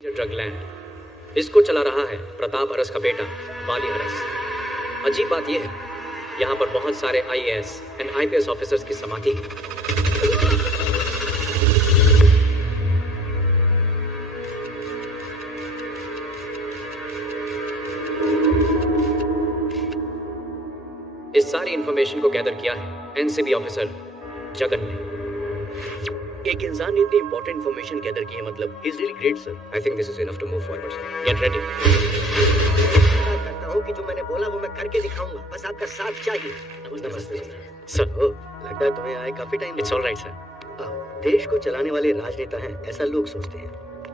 Drug land इसको चला रहा है प्रताप अरस का बेटा वाली अरस। अजीब बात यह है, यहाँ पर बहुत सारे IAS एंड IPS ऑफिसर्स की समाधि है। इस सारी इंफॉर्मेशन को गैदर किया है NCB ऑफिसर जगन ने। एक इंसान ने इतनी इंपॉर्टेंट इंफॉर्मेशन गैदर की है, मतलब he is really great sir. I think this is enough to move forward sir. Get ready. करता हूँ कि जो मैंने बोला वो मैं करके दिखाऊंगा, बस आपका साथ चाहिए। नमस्ते सर। लगता है तुम्हें आए काफी टाइम। It's alright sir. देश को चलाने वाले राजनेता हैं ऐसा लोग सोचते हैं,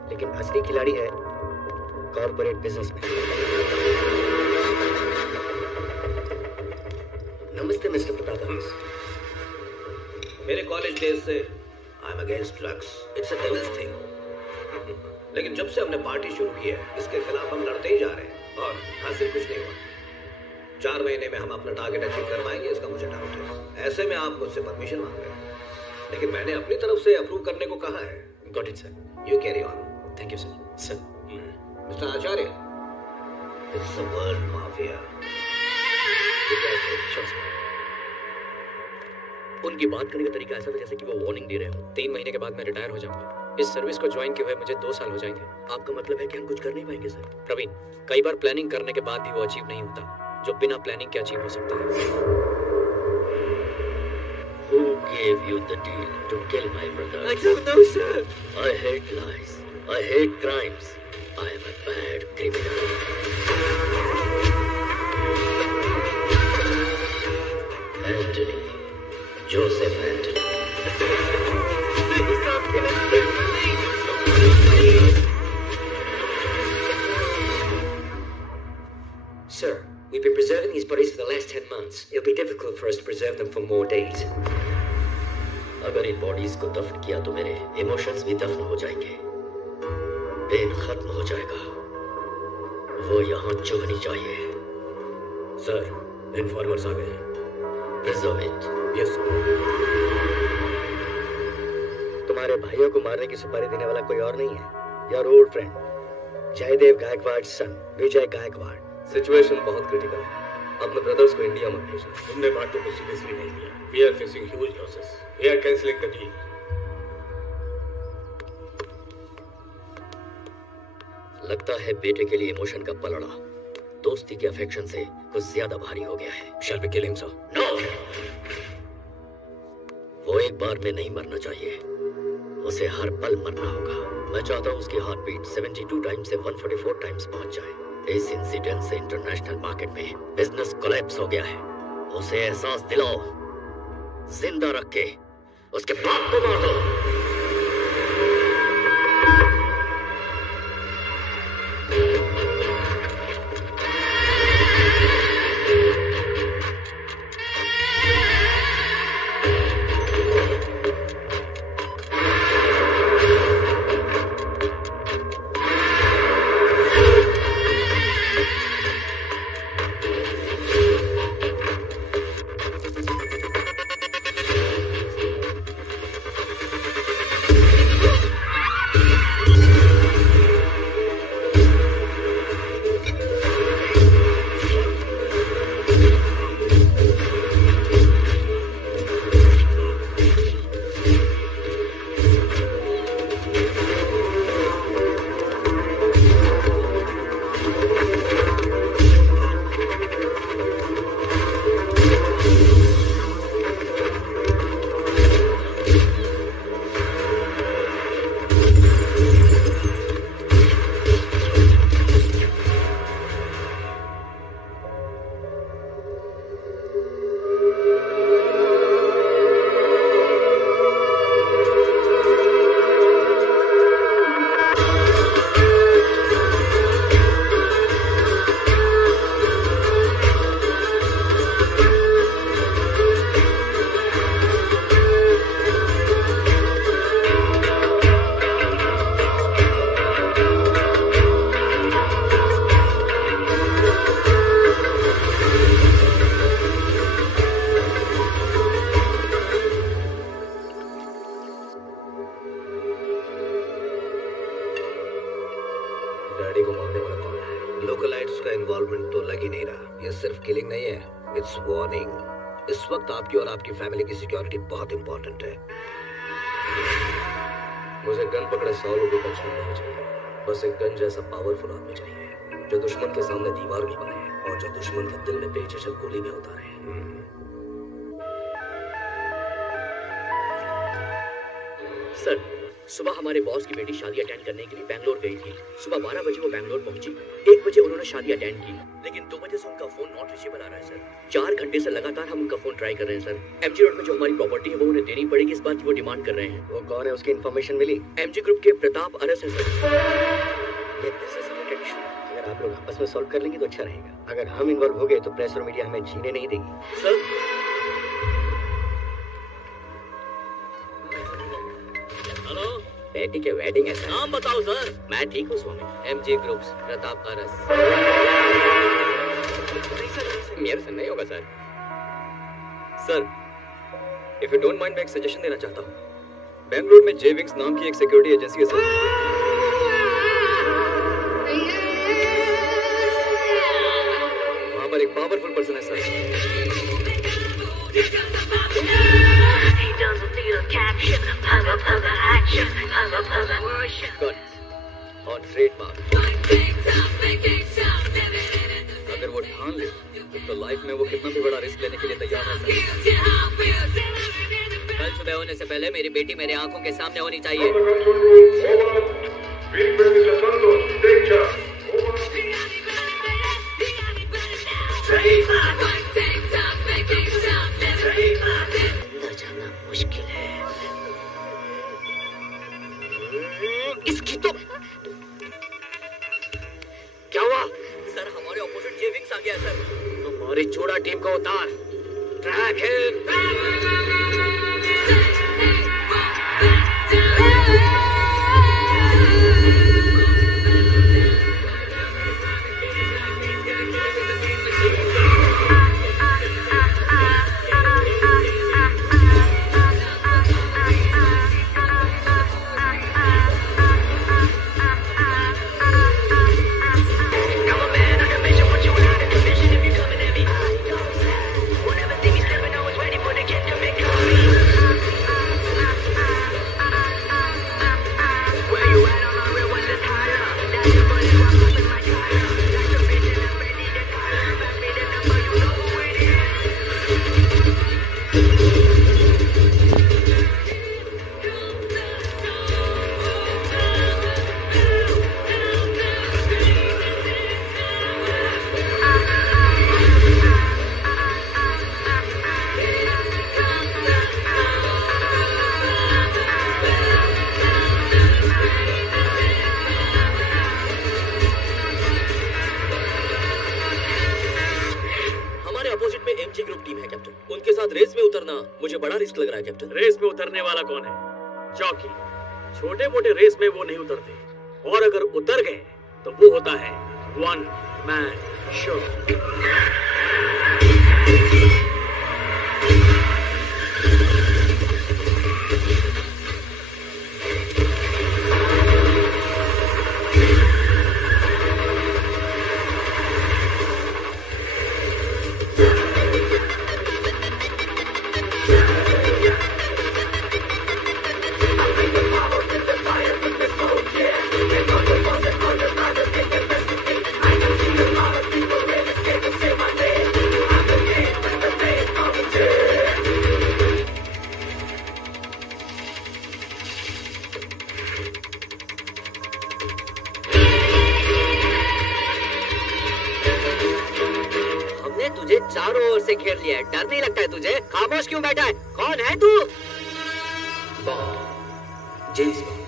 लेकिन असली खिलाड़ी है कॉर्पोरेट बिजनेसमैन। नमस्ते मिस्टर प्रताप अरस। मेरे कॉलेज डेज से I am against drugs, it's a devils thing. लेकिन जब से हमने पार्टी शुरू की है, इसके खिलाफ हम लड़ते ही जा रहे हैं और हासिल कुछ नहीं हुआ। 4 महीने में हम अपना टारगेट अचीव कर पाएंगे, इसका मुझे डाउट है। ऐसे में आप मुझसे परमिशन मांग रहे हैं, लेकिन मैंने अपनी तरफ से अप्रूव करने को कहा है। Got it sir. You carry on. Thank you sir. Sir mister Acharya, it's a world mafia. उनकी बात करने का तरीका ऐसा था जैसे कि वो वार्निंग दे रहे हो। 3 महीने के बाद मैं रिटायर हो जाऊंगा। इस सर्विस को ज्वाइन किए हुए मुझे 2 साल हो जाएंगे। आपका मतलब है कि हम कुछ कर नहीं पाएंगे सर? प्रवीण, कई बार प्लानिंग करने के बाद भी वो अचीव नहीं होता जो बिना प्लानिंग के अचीव हो सकता है। Who gave you the deal to kill my brother? I don't know, sir. I hate lies. I hate crimes. I am a bad criminal. Anthony. Joseph Anthony. Sir, we've been preserving these bodies for the last 10 months. It'll be difficult for us to preserve them for more days. अगर in bodies को दफन किया तो मेरे emotions भी दफन हो जाएंगे, पेन खत्म हो जाएगा। वो यहाँ चुभनी चाहिए। सर, इन्फॉर्मर्स आ गए हैं। Preserve it. Yes sir. तुम्हारे भाइयों को मारने की सुपारी देने वाला कोई और नहीं है। Your old friend Jaydev Gaikwad son Vijay Gaikwad. Situation बहुत क्रिटिकल है। अपने ब्रदर्स को इंडिया में भेजना। तुमने बातों को सीरियसली नहीं लिया। We are facing huge losses. We are cancelling the deal. लगता है बेटे के लिए इमोशन का पलड़ा दोस्ती के अफेक्शन से कुछ ज्यादा भारी हो गया है। Shall we kill him, sir? No, वो एक बार में नहीं मरना चाहिए, उसे हर पल मरना होगा। मैं चाहता हूँ उसकी हार्ट बीट 72 टाइम्स से 144 टाइम्स पहुंच जाए। इस इंसिडेंट से इंटरनेशनल मार्केट में बिजनेस कोलैप्स हो गया है। उसे एहसास दिलाओ, जिंदा रख के उसके बाप को मार दो। डैडी को मारने वाला कौन है? लोकलाइट्स का इन्वॉल्वमेंट तो लग ही नहीं रहा। ये सिर्फ किलिंग नहीं है, इट्स वार्निंग। इस वक्त आपकी और आपकी फैमिली की सिक्योरिटी बहुत इंपॉर्टेंट है। मुझे गन पकड़े 100 लोगों का झुंड नहीं चाहिए, बस एक गन जैसा पावरफुल आदमी चाहिए जो दुश्मन के सामने दीवार भी बने और जो दुश्मन के दिल में बेझिझक गोली भी उतारे। सर, सुबह हमारे बॉस की बेटी शादी अटेंड करने के लिए बैंगलोर गई थी। सुबह 12 बजे वो बैंगलोर पहुंची। 1 बजे उन्होंने शादी अटेंड की, लेकिन 2 बजे से उनका फोन नॉट रीचेबल आ रहा है सर। 4 घंटे से लगातार हम उनका फोन ट्राई कर रहे हैं सर। एमजी रोड में जो हमारी प्रॉपर्टी है वो उन्हें देनी पड़ेगी, इस बात की वो डिमांड कर रहे हैं। वो कौन है, उसकी इन्फॉर्मेशन मिली? एमजी ग्रुप के प्रताप अरस है सर। ये बिजनेस रिलेटेड इशू है, अगर आप लोग आपस में सॉल्व कर लेंगे तो अच्छा रहेगा। अगर हम इन्वॉल्व हो गए तो प्रेस और मीडिया हमें जीने नहीं देगी। सर, बेटी के वेडिंग है सर। नाम बताओ सर। मैं ठीक हूँ स्वामी। MG groups, Pratap Aras. मेरे से नहीं होगा sir. Sir, if you don't mind मैं एक सजेशन देना चाहता हूँ। बेंगलुरु में जेविंग्स नाम की एक सिक्योरिटी एजेंसी है सर। वहाँ पर एक पावरफुल पर्सन है सर। गुड। और ट्रेडमार्क। अगर वो ठान ले तो लाइफ में वो कितना भी बड़ा रिस्क लेने के लिए तैयार है सर। कल सुबह होने से पहले मेरी बेटी मेरे आंखों के सामने होनी चाहिए। अंदर जाना मुश्किल है। इसकी तो क्या हुआ सर? हमारे ऑपोजिट जेविंग्स आ गया सर। हमारी चूड़ा टीम को उतार। ट्रैक हिल। मुझे बड़ा रिस्क लग रहा है कैप्टन। रेस में उतरने वाला कौन है? चौकी। छोटे मोटे रेस में वो नहीं उतरते, और अगर उतर गए तो वो होता है वन मैन शो। तुझे चारों ओर से घेर लिया है, डर नहीं लगता है तुझे? खामोश क्यों बैठा है? कौन है तू? Bond, James bond.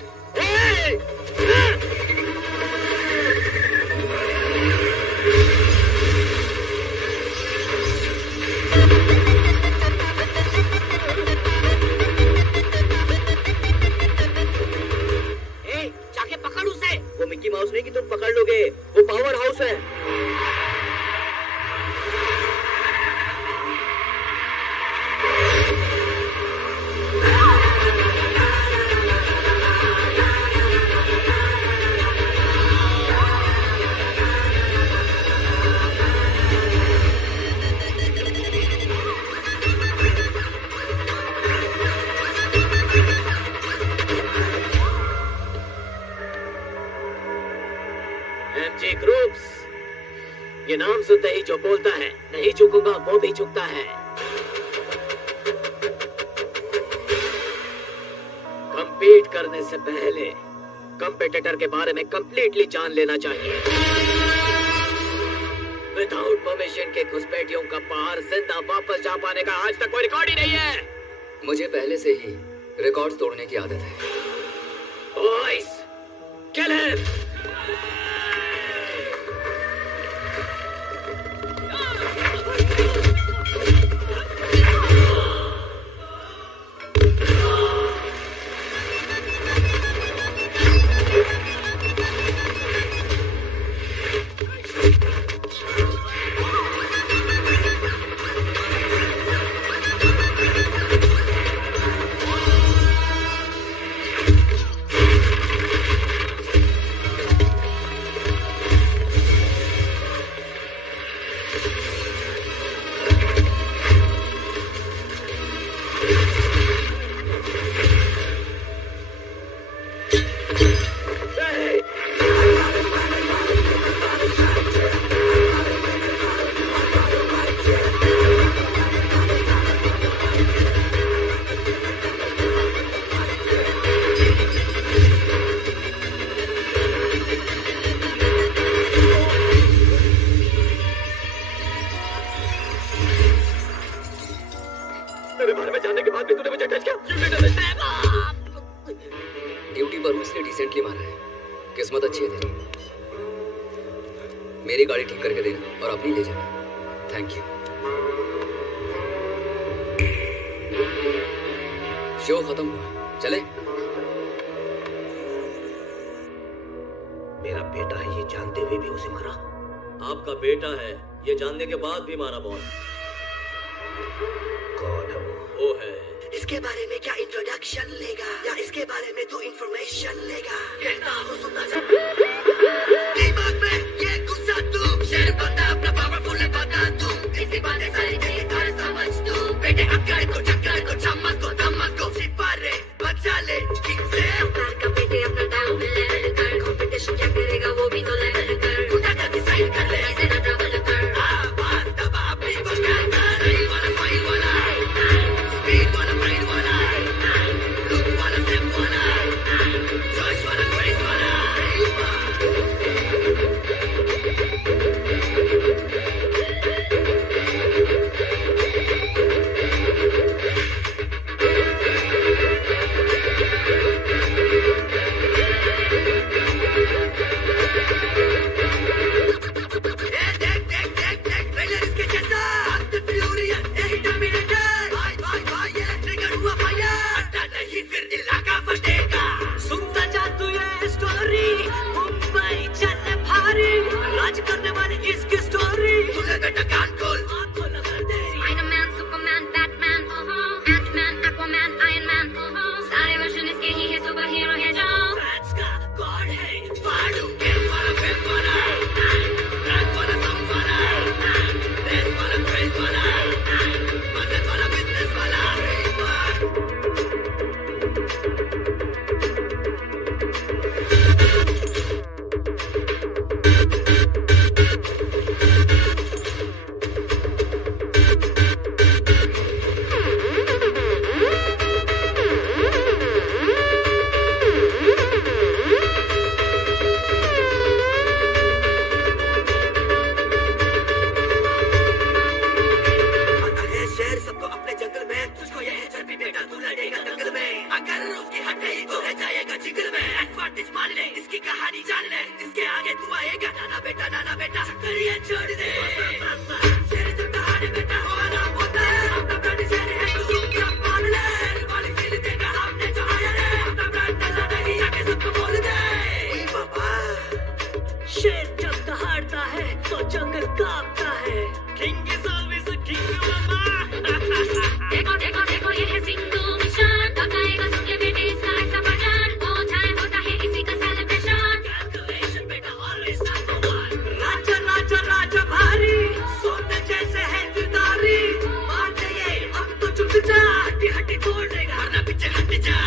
जाके पकड़ उसे। वो मिक्की माउस नहीं कि तुम पकड़ लोगे, वो पावर हाउस है। MG ग्रुप्स, ये नाम सुनते ही जो बोलता है नहीं झुकूंगा वो भी झुकता है। कंपीट करने से पहले कंपेटिटर के बारे में कंप्लीटली जान लेना चाहिए। विदाउट परमिशन के घुसपैठियों का बाहर जिंदा वापस जा पाने का आज तक कोई रिकॉर्ड ही नहीं है। मुझे पहले से ही रिकॉर्ड्स तोड़ने की आदत है। Boys, kill him. ड्यूटी पर हूँ इसलिए डिसेंटली मारा है। किस्मत अच्छी है तेरी। मेरी गाड़ी ठीक करके देना और अपनी ले जाना। Thank you. शो खत्म हुआ, चले। मेरा बेटा है ये जानते हुए भी उसे मारा। आपका बेटा है ये जानने के बाद भी मारा बॉस। कौन है वो है। इसके बारे में क्या इंट्रोडक्शन लेगा या इसके बारे में तू इंफॉर्मेशन लेगा? कहता हूँ सुनना चाह। दिमाग में ये गुस्सा तू शेर बता अपना पावरफुल है बता तू। इसी बातें सारी कहीं सारे समझ तू। बेटे अक्कड़ को चक्कर को चमक को धमक को सिपारे बचा ले ठीक से। प्यार का बेटे अपना दाव में लेवल कर। कंपटीशन क्या करेगा वो भी तो लेवल कर। गुंडा का डिसाइड कर ले ऐसे ना ट्रबल कर। बात दबा अपनी को क्या कर। स्पीड वाला फाइल वाला स्पीड वाला ब्रेन वाला लुक वाला स्टेप वाला चॉइस वाला ग्रेस वाला।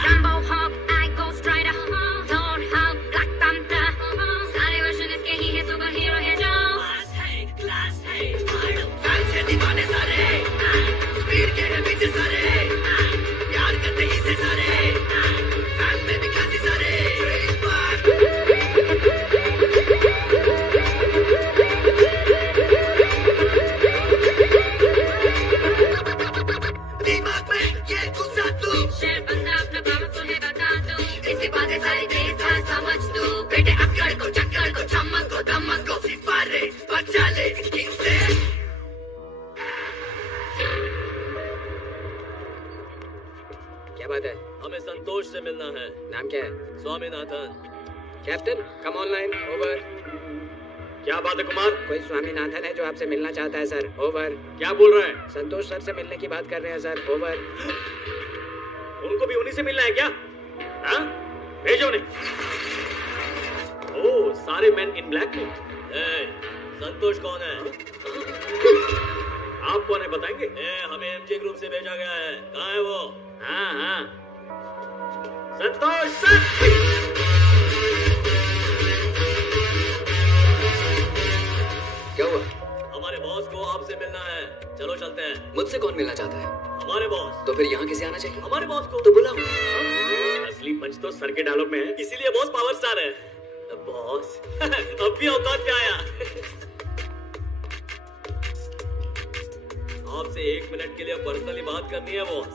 Rambo, Hawk, I Ghost Rider, Lord Hulk, Black Panther, सारे वर्जन इसके ही कैप्टन कम ऑनलाइन। ओवर। क्या बात है कुमार? कोई स्वामीनाथन है जो आपसे मिलना चाहता है सर। ओवर। क्या बोल रहे हैं? संतोष सर से मिलने की बात कर रहे हैं सर। ओवर। उनको भी उन्हीं से मिलना है क्या? हाँ? भेजो उन्हें। ओह, सारे मैन इन ब्लैक में। संतोष कौन है? आप कौन है बताएंगे? हमें एमजे ग्रुप से भेजा गया है। कहाँ है वो? हाँ हाँ, संतोष सर। क्या हुआ? हमारे बॉस को आपसे मिलना है। चलो चलते हैं। मुझसे कौन मिलना चाहता है? हमारे बॉस। तो फिर यहाँ किसे आना चाहिए? हमारे बॉस को। तो बुलाओ। असली पंच तो सर के डायलॉग में है। इसीलिए बॉस पावर स्टार है। बॉस अब भी औकात पे आया। आपसे 1 मिनट के लिए पर्सनली बात करनी है बॉस।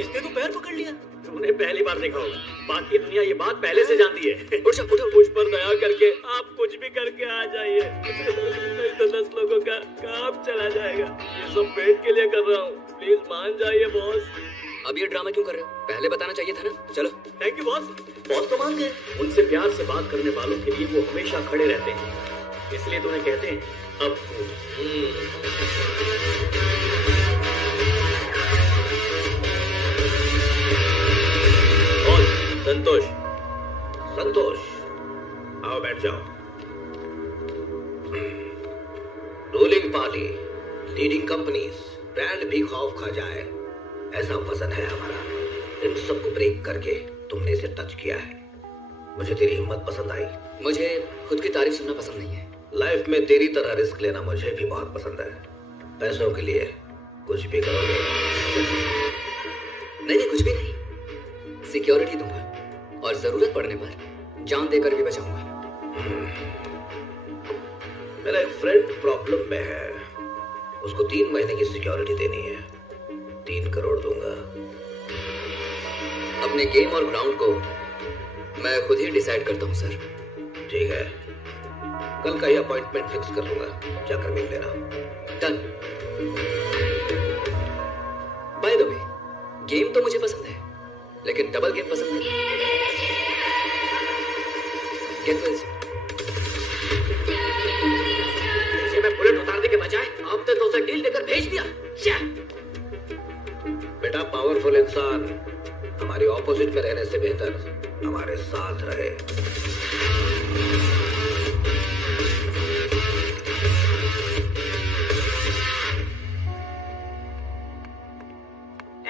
इसने तो पैर पकड़ लिया। तूने पहली बार देखा होगा, बाकी दुनिया ये बात पहले से जानती है। उठो। मुझ पर दया करके आप कुछ भी करके आ जाइए, नहीं तो 10 लोगों का काम चला जाएगा। ये सब पेट के लिए कर रहा हूँ, प्लीज मान जाइए बॉस। अब ये ड्रामा क्यों कर रहे हो? पहले बताना चाहिए था ना। चलो। Thank you boss. बॉस तो मान गए। उनसे प्यार से बात करने वालों के लिए वो हमेशा खड़े रहते हैं, इसलिए तो उन्हें कहते हैं अब। संतोष, संतोष, आओ बैठ जाओ। Ruling party, leading companies, brand भी खौफ खा जाए, ऐसा वजन है हमारा। इन सबको ब्रेक करके तुमने इसे टच किया है। मुझे तेरी हिम्मत पसंद आई। मुझे खुद की तारीफ सुनना पसंद नहीं है। लाइफ में तेरी तरह रिस्क लेना मुझे भी बहुत पसंद है। पैसों के लिए कुछ भी करोगे? नहीं, कुछ भी नहीं। सिक्योरिटी दूंगा और जरूरत पड़ने पर जान देकर भी बचाऊंगा। मेरा एक फ्रेंड प्रॉब्लम में है, उसको 3 महीने की सिक्योरिटी देनी है। 3 करोड़ दूंगा। अपने गेम और ग्राउंड को मैं खुद ही डिसाइड करता हूँ सर। ठीक है, कल का ही अपॉइंटमेंट फिक्स कर दूंगा, जाकर मिल लेना। Done. By the way, game तो मुझे पसंद है, लेकिन डबल गेम पसंद नहीं। Get well. इसे मैं बुलेट उतारने के बजाय आपने तो उसे डील देकर भेज दिया। बेटा, पावरफुल इंसान हमारी ऑपोजिट में रहने से बेहतर हमारे साथ रहे।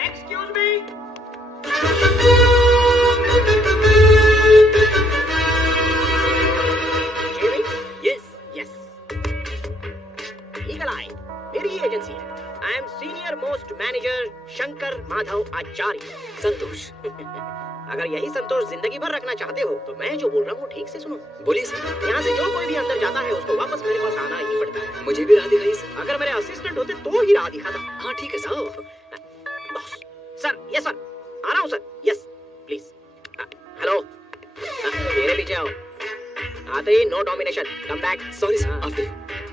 Excuse me. एजेंसी है। I am senior most manager Shankar Madhav Acharya. Santosh. अगर यही संतोष जिंदगी भर रखना चाहते हो तो मैं जो बोल रहा हूँ ठीक से सुनो। बोलिए सर। यहाँ से जो कोई भी अंदर जाता है उसको वापस मेरे पास आना ही पड़ता है। मुझे भी राह दिखाइए सर। अगर मेरे असिस्टेंट होते तो ही राह दिखाता। हाँ ठीक है sir. Boss sir, yes sir, आ रहा हूँ सर, यस प्लीज। हेलो, मेरे पीछे आओ। आते ही no domination, come back. Sorry sir, after.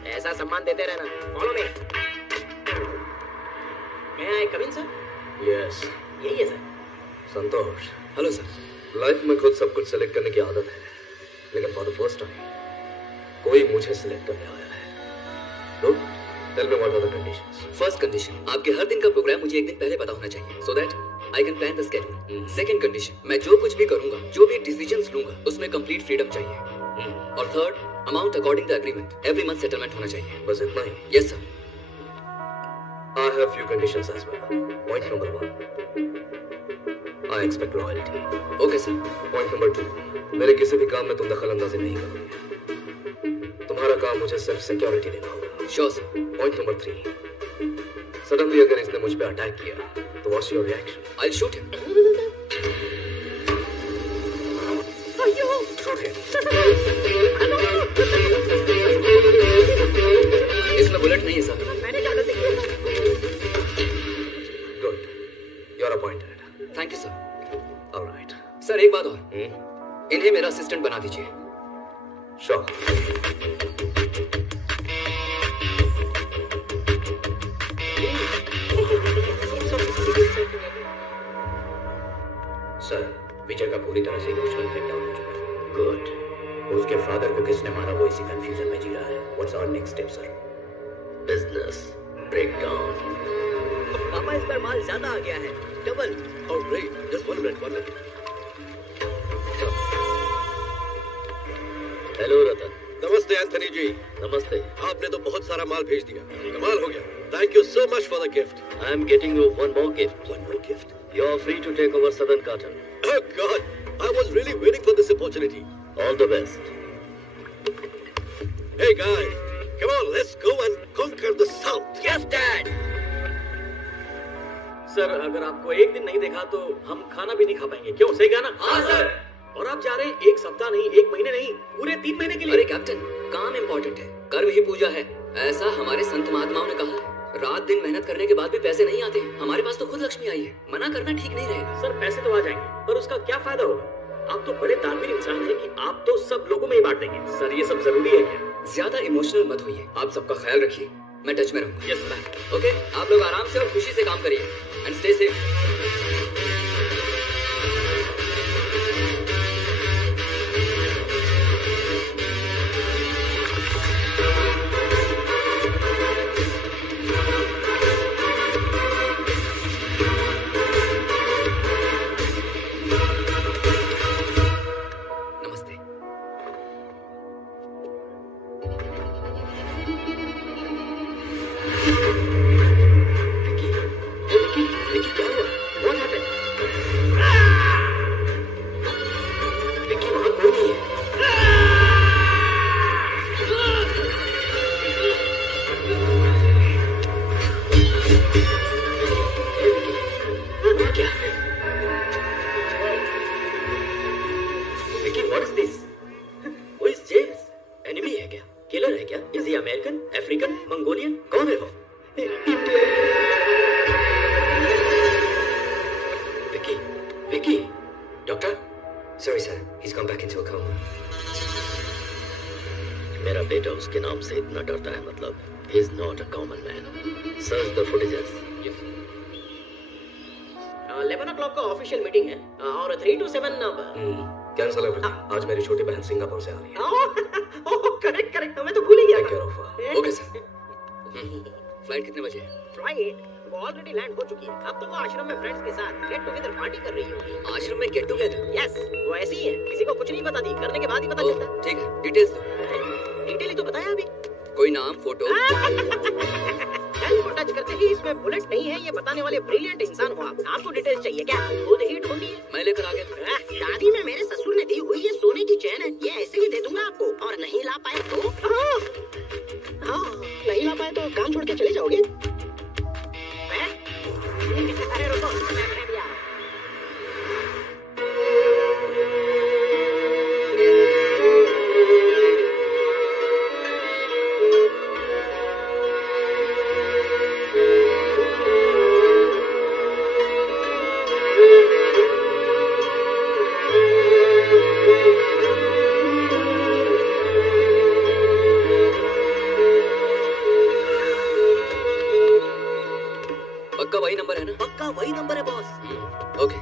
ऐसा सम्मान देते रहना। Follow me. May I come in sir? Yes. यही है sir. Santosh, hello sir. Life में खुद सब कुछ सेलेक्ट करने की आदत है, लेकिन फॉर द फर्स्ट टाइम कोई मुझे सेलेक्ट करने आया है। Good, tell me what are the conditions. First condition, आपके हर दिन का प्रोग्राम मुझे एक दिन पहले पता होना चाहिए, so that I can plan the schedule. Second condition, मैं जो कुछ भी करूंगा, जो भी डिसीजंस लूंगा, उसमें कंप्लीट फ्रीडम चाहिए। और third, amount according to agreement, every month settlement होना चाहिए। बस इतना ही? Yes sir. I have few conditions as well. Point number 1, I expect loyalty. Okay sir. Point number 2, मेरे किसी भी काम में तुम दखल अंदाजी नहीं करोगे। तुम्हारा काम मुझे सिर्फ सिक्योरिटी देना होगा। Sure sir. Point number 3, suddenly अगर इसने मुझ पे अटैक किया तो what's your reaction? I will shoot him. इसमें बुलेट नहीं है सर। मैंने क्या गलती की? Good, you are appointed. Thank you sir. All right. Sir एक बात और, इन्हें मेरा असिस्टेंट बना दीजिए। Sure. विजय का पूरी तरह से इमोशनल ब्रेकडाउन हो चुका है। गुड। उसके फादर को किसने मारा वो इसी कंफ्यूजन में जी रहा है। What's our next step sir? Business breakdown. पापा इस बार माल ज्यादा आ गया है, double. Oh, great. Just 1 minute, 1 minute. Hello Ratan. नमस्ते एंथनी जी। नमस्ते। आपने तो बहुत सारा माल भेज दिया, कमाल हो गया। Thank you so much for the gift. I am getting you one more gift. One more gift? You are free to take over Southern Cotton. Oh God, I was really waiting for this opportunity. All the best. Hey guys, come on, let's go and conquer the South. Yes, Dad. Sir अगर आपको एक दिन नहीं देखा तो हम खाना भी नहीं खा पाएंगे। क्यों, सही कहा ना? हाँ सर। और आप जा रहे हैं 1 सप्ताह नहीं, 1 महीने नहीं, पूरे 3 महीने के लिए। अरे कैप्टन, काम इम्पोर्टेंट है, कर्म ही पूजा है, ऐसा हमारे संत महात्माओं ने कहा है। रात दिन मेहनत करने के बाद भी पैसे नहीं आते। हमारे पास तो खुद लक्ष्मी आई है, मना करना ठीक नहीं रहेगा। सर पैसे तो आ जाएंगे, पर उसका क्या फायदा होगा? आप तो बड़े दानवीर इंसान हैं कि आप तो सब लोगों में ही बांट देंगे। सर ये सब जरूरी है क्या? ज्यादा इमोशनल मत होइए, आप सबका ख्याल रखिए, मैं टच में रहूंगा। Yes ma'am. ओके, आप लोग आराम से और खुशी से काम करिए एंड स्टे सेफ। नमस्ते। विकी क्या हुआ? What happened? विकी वहाँ कोई नहीं है। हुआ क्या? Vicky, what is this? Who is James? Enemy है क्या? Killer है क्या? Is he American, African, Mongolian? कौन है वो? Vicky, doctor? Sorry sir, he's gone back into a coma. मेरा बेटा उसके नाम से इतना डरता है, मतलब he is not a common man. Search the footages. Yes. 11 o'clock का ऑफिशियल मीटिंग है और 3 to 7 कैंसल है। आज मेरी छोटी बहन सिंगापुर से आ रही है। करेक्ट, मैं तो भूल ही गया। Take care of. Okay sir. Flight कितने बजे है? फ्लाइट वो ऑलरेडी लैंड हो चुकी है। अब तो वो आश्रम में फ्रेंड्स के साथ गेट टुगेदर पार्टी कर रही होगी। आश्रम में गेट टुगेदर? यस, वो ऐसी ही है, किसी को कुछ नहीं बताती, करने के बाद ही पता चलता। ठीक है, डिटेल्स दो। डिटेल ही तो बताया अभी। कोई नाम, फोटो? गन को टच करते ही इसमें बुलेट नहीं है, ये बताने वाले ब्रिलियंट इंसान हो आप। आपको डिटेल्स चाहिए क्या? खुद ही ढूंढिए। मैं लेकर आ गया। शादी में मेरे ससुर ने दी हुई ये सोने की चैन है, ये ऐसे ही दे दूंगा आपको। और नहीं ला पाए तो? नहीं ला पाए तो काम छोड़ के चले जाओगे? अरे रुको, मैं भी आ रहा हूं। पक्का वही नंबर है ना? पक्का वही नंबर है बॉस। ओके।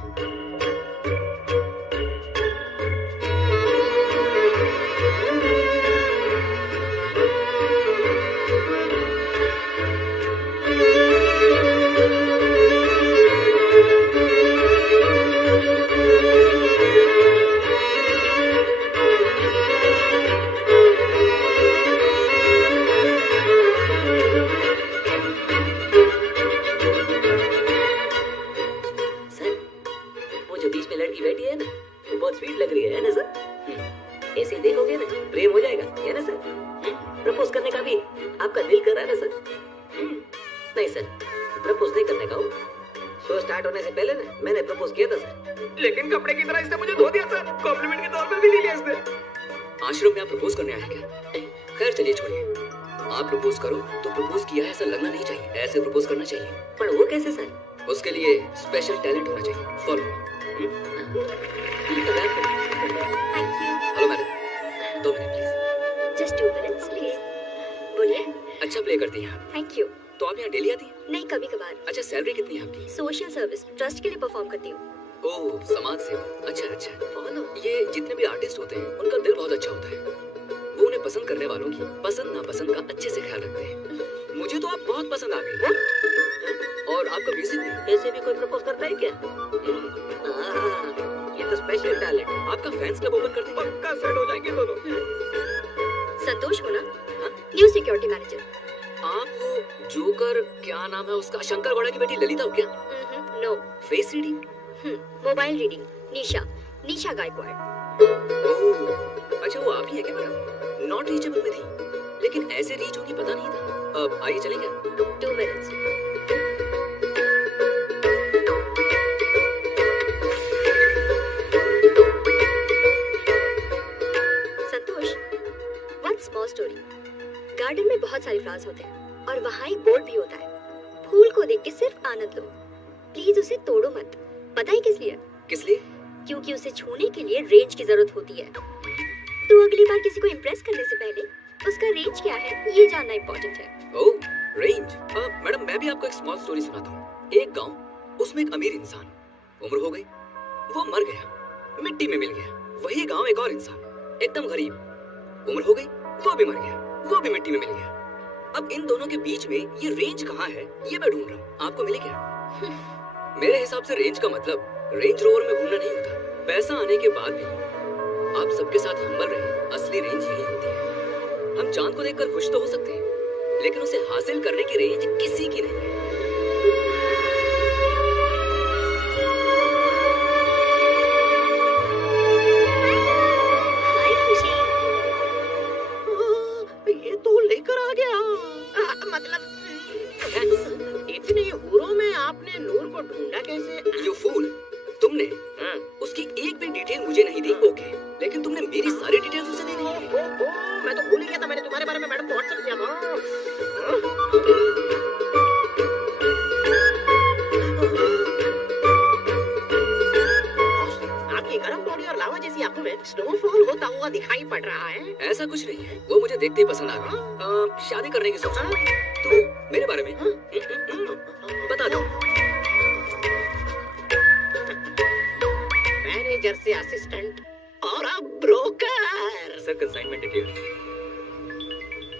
नहीं सर, प्रपोज नहीं करने का हूँ। शो स्टार्ट होने से पहले ना मैंने प्रपोज किया था सर, लेकिन कपड़े की तरह इसने मुझे धो दिया सर। कॉम्प्लीमेंट के तौर पर भी नहीं लिया इसने। आश्रम में आप प्रपोज करने आए क्या? खैर चलिए छोड़िए, आप प्रपोज करो तो प्रपोज किया है ऐसा लगना नहीं चाहिए, ऐसे प्रपोज करना चाहिए। पर वो कैसे सर? उसके लिए स्पेशल टैलेंट होना चाहिए। Follow. Hello madam, 2 minute please. Just 2 minutes please. बोलिए। अच्छा प्ले करती हैं आप। Thank you. तो आप यहाँ डेली आती हैं? नहीं, कभी कभार। अच्छा, सैलरी कितनी है आपकी? सोशल सर्विस ट्रस्ट के लिए परफॉर्म करती हूँ। ओह, समाज सेवा। अच्छा अच्छा। ये जितने भी आर्टिस्ट होते हैं उनका दिल बहुत अच्छा होता है। वो उन्हें पसंद करने वालों की पसंद नापसंद का अच्छे से ख्याल रखते हैं। मुझे तो आप बहुत पसंद आ गई। और आपका म्यूजिक भी। ऐसे भी कोई प्रपोज करता है क्या? ये तो स्पेशल टैलेंट। आपका फैंस क्लब ओपन करते हैं, पक्का सेट हो जाएंगे दोनों। संतोष हो ना? New security manager. आप वो जोकर, क्या नाम है उसका, शंकर गौड़ा की बेटी ललिता हो क्या? No. Face reading? Mobile reading. Nisha Gaikwad. Oh, अच्छा वो आप ही है क्या मैडम? नॉट रीचेबल में थी, लेकिन ऐसे रीच होगी पता नहीं था। अब आइए चलेंगे। 2 minutes। संतोष, वन स्मॉल स्टोरी। गार्डन में बहुत सारे फ्लावर्स होते हैं और वहाँ एक बोर्ड भी होता है। फूल को देख के सिर्फ आनंद लो, प्लीज उसे तोड़ो मत। पता है किस लिए? किस लिए? क्योंकि उसे छूने के लिए रेंज की जरूरत होती है। तो अगली बार किसी को इम्प्रेस करने से पहले उसका रेंज क्या है ये जानना इम्पोर्टेंट है। ओह, रेंज। मैडम मैं भी आपको एक स्मॉल स्टोरी सुनाता हूँ। एक गांव, उसमें एक अमीर इंसान, उम्र हो गई, वो मर गया, मिट्टी में मिल गया। वही गांव एक और इंसान, एकदम गरीब, उम्र हो गई, वो भी मर गया, वो भी मिट्टी में मिल गया। अब इन दोनों के बीच में ये रेंज कहाँ है ये मैं ढूंढ रहा हूँ। आपको मिले क्या? मेरे हिसाब से रेंज का मतलब रेंज रोवर में घूमना नहीं होता। पैसा आने के बाद भी आप सबके साथ हम्बल रहे, असली रेंज यही होती है। हम चांद को देखकर खुश तो हो सकते हैं, लेकिन उसे हासिल करने की रेंज किसी की नहीं है। ये तो लेकर आ गया। मतलब इतने हुरों में आपने नूर को ढूंढा कैसे? यू फूल, तुमने उसकी एक भी डिटेल मुझे नहीं दी, ओके, लेकिन तुमने मेरी सारी डिटेल्स उसे दे दी। मैं तो भूल ही गया था, मैंने तुम्हारे बारे में मैडम को व्हाट्सएप किया था। आपकी गर्म बॉडी और लावा जैसी आंखों में स्नोफॉल होता हुआ दिखाई पड़ रहा है। ऐसा कुछ नहीं है, वो मुझे देखते ही पसंद आ गई। शादी करने की सोच रहा हूं। तुम मेरे बारे में बता दो। मैनेजर से असिस्टेंट और अब broker. Sir consignment detail.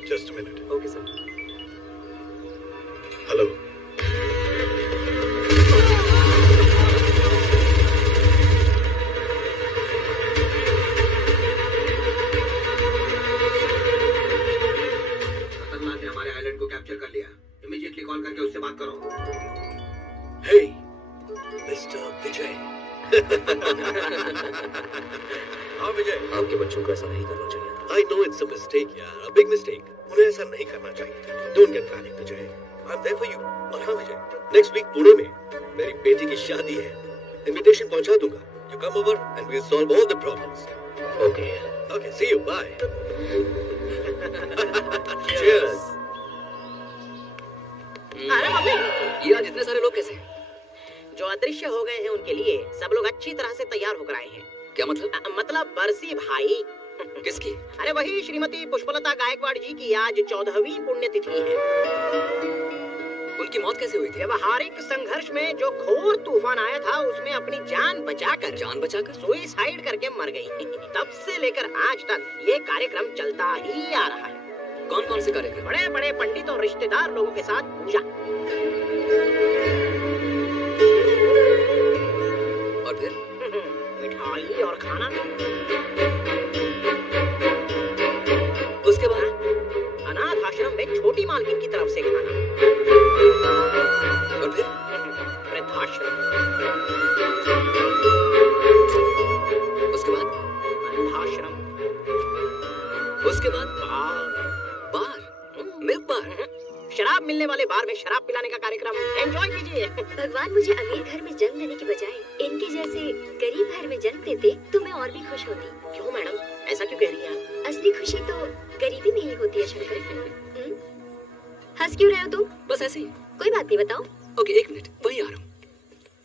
Just a minute. Okay sir. Hello. खतरनाक ने हमारे आइलैंड को कैप्चर कर लिया। इमीडिएटली कॉल करके उससे बात करो। हे मिस्टर विजय। हाँ विजय, आपके बच्चों को ऐसा नहीं करना चाहिए था। I know it's a mistake यार, a big mistake। उन्हें ऐसा नहीं करना चाहिए। Don't get panic Vijay, I'm there for you। और हाँ विजय, next week पुणे में मेरी बेटी की शादी है। Invitation पहुंचा दूंगा। You come over and we'll solve all the problems। Okay। Okay, see you, bye। Cheers। अरे मम्मी, ये आज इतने सारे लोग कैसे? जो अदृश्य हो गए हैं उनके लिए सब लोग अच्छी तरह से तैयार होकर आए हैं। क्या मतलब? मतलब बरसी भाई। किसकी? अरे वही श्रीमती पुष्पलता गायकवाड़ जी की आज 14वीं पुण्यतिथि है। उनकी मौत कैसे हुई थी? व्यवहारिक संघर्ष में जो घोर तूफान आया था उसमें अपनी जान बचाकर सुइसाइड करके मर गई। तब से लेकर आज तक ये कार्यक्रम चलता ही आ रहा है। कौन कौन से कार्यक्रम? बड़े बड़े पंडित और रिश्तेदार लोगों के साथ पूजा। और फिर मिठाई और खाना। उसके बाद अनाथ आश्रम में छोटी मालकिन की तरफ से खाना। और फिर वृद्धाश्रम। उसके बाद अंधाश्रम। उसके बाद बार, मिल्क बार, शराब मिलने वाले बार में शराब पिलाने का कार्यक्रम। एंजॉय कीजिए। भगवान मुझे अमीर घर में जन्म देने की बजाय इनके जैसे गरीब घर में जन्म देते तो मैं और भी खुश होती। क्यों मैडम, ऐसा क्यों कह रही हैं आप? असली खुशी तो गरीबी में ही होती है शंकर। हंस क्यों रहे हो तुम? बस ऐसे ही। कोई बात नहीं, बताओ। ओके, एक मिनट, वही आ रहा हूँ।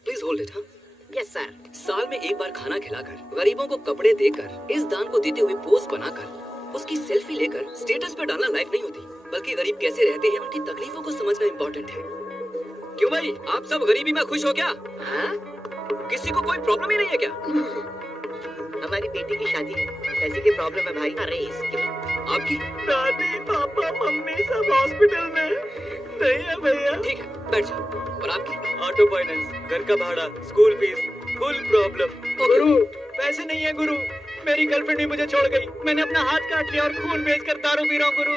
Please hold it. हाँ यस सर। साल में एक बार खाना खिलाकर, गरीबों को कपड़े देकर, इस दान को देते हुए पोज बनाकर, उसकी सेल्फी लेकर स्टेटस पर डालना लाइफ नहीं होती, बल्कि गरीब कैसे रहते हैं उनकी तकलीफों को समझना इम्पोर्टेंट है। क्यों भाई, आप सब गरीबी में खुश हो क्या? किसी को कोई प्रॉब्लम ही नहीं है क्या? हमारी बेटी की शादी है, पैसे की प्रॉब्लम है भाई। अरे इसकी आपकी? दादी पापा मम्मी सब हॉस्पिटल में नहीं है भैया। ठीक है, बैठ जाओ। और आपकी? ऑटो फाइनेंस, घर का भाड़ा, स्कूल फीस, फुल प्रॉब्लम। गुरु पैसे नहीं है गुरु, मेरी गर्लफ्रेंड भी मुझे छोड़ गई, मैंने अपना हाथ काट लिया और खून बेचकर दारू पी रहा हूँ गुरु।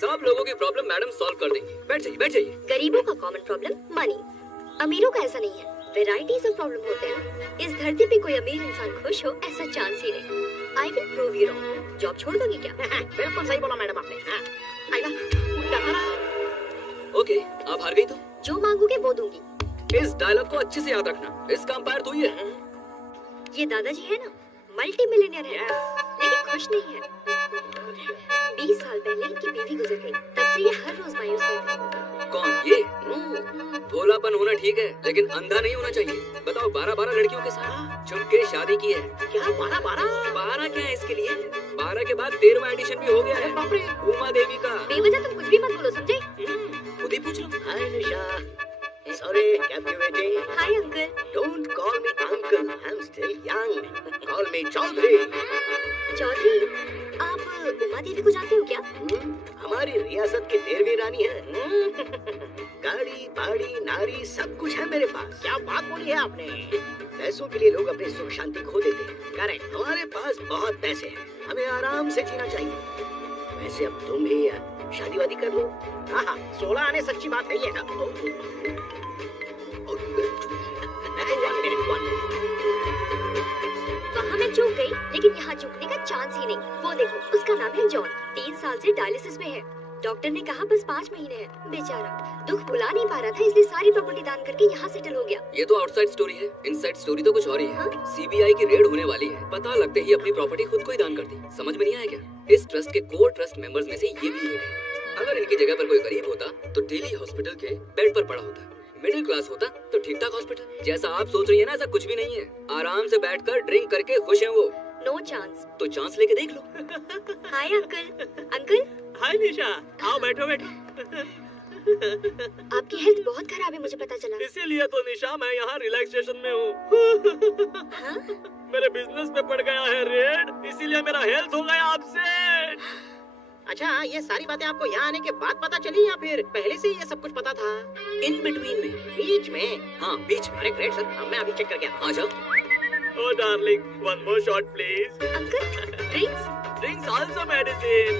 सब लोगों की प्रॉब्लम मैडम सॉल्व कर देंगी। बैठ जाइए, बैठ जाइए। गरीबों का कॉमन प्रॉब्लम मनी, अमीरों का ऐसा नहीं है। वेराइटीज ऑफ प्रॉब्लम होते हैं। इस धरती पे कोई अमीर इंसान खुश हो ऐसा चांस ही नहीं। I will prove you wrong. Job छोड़ दोगी क्या? बिल्कुल सही बोला मैडम आपने। ओके, आप हार गई तो? जो मांगोगे वो दूंगी। इस डायलॉग को अच्छे से याद रखना। इसका अंपायर तू ही है। ये दादाजी है ना, मल्टी मिलियनर है, लेकिन खुश नहीं है। 20 साल पहले इनकी बीवी गुजर गई, तब से ये हर रोज मायूस रहते हैं। कौन ये? भोलापन होना ठीक है, लेकिन अंधा नहीं होना चाहिए। बताओ, 12 लड़कियों के साथ चुन के शादी की है। क्या 12 क्या है इसके लिए? 12 के बाद 13वां एडिशन भी हो गया है। बाप रे। उमा देवी का। बेवजह तुम कुछ भी मत बोलो, समझे? खुद ही पूछ लो। Hi Nisha, sorry, kept you waiting. Hi uncle. Don't call me uncle, I'm still young. Call me Chaudhary. Chaudhary, आप उमा देवी को जानते हो क्या? हमारी रियासत की 13वीं रानी है। गाड़ी बाड़ी नारी सब कुछ है मेरे पास। क्या बात बोली है आपने? पैसों के लिए लोग अपनी सुख शांति खो देते हैं। करेक्ट। हमारे पास बहुत पैसे हैं, हमें आराम से जीना चाहिए। वैसे अब तुम भी शादी वादी कर लो। हाँ, 16 आने सच्ची बात नहीं है। वहाँ मैं चूक गई, लेकिन यहाँ चूकने का चांस ही नहीं। वो देखो, उसका नाम है जॉन, 3 साल से डायलिसिस में है। डॉक्टर ने कहा बस 5 महीने हैं। बेचारा दुख भुला नहीं पा रहा था, इसलिए सारी प्रॉपर्टी दान करके यहाँ सेटल हो गया। ये तो आउटसाइड स्टोरी है, इनसाइड स्टोरी तो कुछ और ही है। हाँ? सीबीआई की रेड होने वाली है, पता लगते ही अपनी प्रॉपर्टी खुद को ही दान कर दी। समझ में नहीं आया क्या? इस ट्रस्ट के कोर ट्रस्ट मेंबर्स में से ये भी एक है। अगर इनकी जगह पर कोई गरीब होता तो डेली हॉस्पिटल के बेड पर पड़ा होता। मिडिल क्लास होता तो ठीक ठाक हॉस्पिटल। जैसा आप सोच रही है ना, ऐसा कुछ भी नहीं है। आराम से बैठकर ड्रिंक करके खुश है वो। No chance. तो चांस लेके देख लो। Hi uncle. अंकल, हाय निशा, आओ बैठो बैठो। आपकी हेल्थ बहुत खराब है, मुझे पता चला। इसीलिए तो निशा मैं यहाँ रिलैक्सेशन में हूँ। हाँ? मेरे बिजनेस में पड़ गया है रेड, इसीलिए मेरा हेल्थ हो गया आपसे। अच्छा, ये सारी बातें आपको यहाँ आने के बाद पता चली या फिर पहले से ये सब कुछ पता था? इन बिटवीन में। बीच में? हाँ, बीच में। अरे ग्रेट सर, मैं अभी चेक करके आता हूँ। आ जाओ। Oh darling, one more shot please. Uncle, drinks? Drinks also medicine.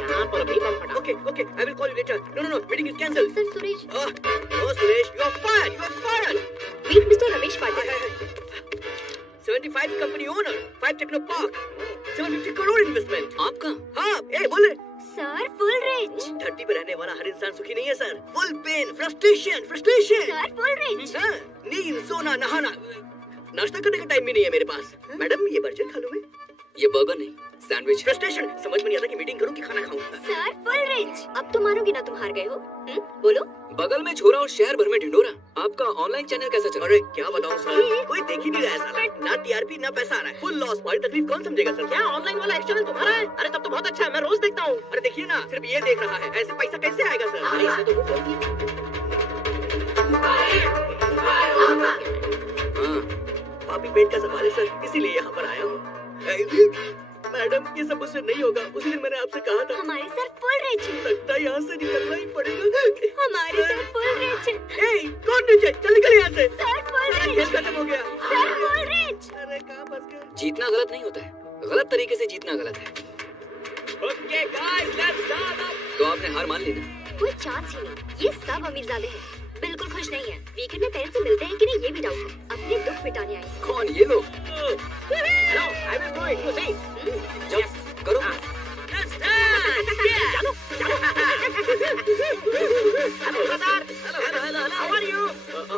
यहाँ पर भी बम फटा। Okay, I will call you later. No, meeting is cancelled. Sir, Suresh. Oh, Suresh, you are fired. Meet mister Ramesh Patil. 75 company owner, 5 Techno Park, 750 crore investment. आपका? हाँ, ए बोले। Sir, full rich. धरती पे रहने वाला हर इंसान सुखी नहीं है sir. Full pain, frustration. Sir, full rich. हाँ, नींद, सोना, नहाना, नाश्ता करने का टाइम भी नहीं है मेरे पास। मैडम, ये बर्गर खा लूं मैं? ये बर्गर नहीं, सैंडविच। फ्रस्ट्रेशन, समझ में नहीं आता कि मीटिंग करूं कि खाना खाऊं। Sir, full rich. अब तो मानोगे ना तुम हार गए हो? बोलो। बगल में छोरा और शहर भर में ढिंडोरा। आपका ऑनलाइन चैनल कैसा चल रहा है? अरे क्या बताऊं सर, कोई देख ही नहीं रहा है साला। ना टीआरपी ना पैसा आ रहा है, फुल लॉस। हमारी तकलीफ कौन समझेगा सर? क्या ऑनलाइन वाला एक चैनल तुम्हारा है? अरे तब तो बहुत अच्छा है, मैं रोज देखता हूँ। अरे देखिए ना, सिर्फ ये देख रहा है, ऐसे पैसा कैसे आएगा सर? अरे इसे तो वो बोल दिया। हाँ, पापी पेट का सवाल है सर, इसीलिए यहाँ पर आया हूँ। मैडम, ये सब मुझसे नहीं होगा। उसी दिन मैंने आपसे कहा था। हमारे सर फुल रिच। लगता है यहाँ से निकलना ही पड़ेगा। हमारे सर फुल रिच। ए, कौन नीचे? चल निकल यहाँ से। सर फुल खेल रिच। खत्म हो गया। Sir full rich. अरे कहाँ फंस गए? जीतना गलत नहीं होता है, गलत तरीके से जीतना गलत है। Okay, guys, let's start up. तो आपने हार मान ली ना? कोई चांस ही नहीं। ये सब अमीरजादे हैं, बिल्कुल खुश नहीं है। वीकेंड में पेरेंट्स से मिलते हैं कि नहीं ये भी डाउट है। अपने दुख मिटाने आए हैं। कौन ये लोग? Hello, I will do it, you see? जब करो। Let's dance. Yeah. चलो, चलो। Hello, brother. Hello. How are you?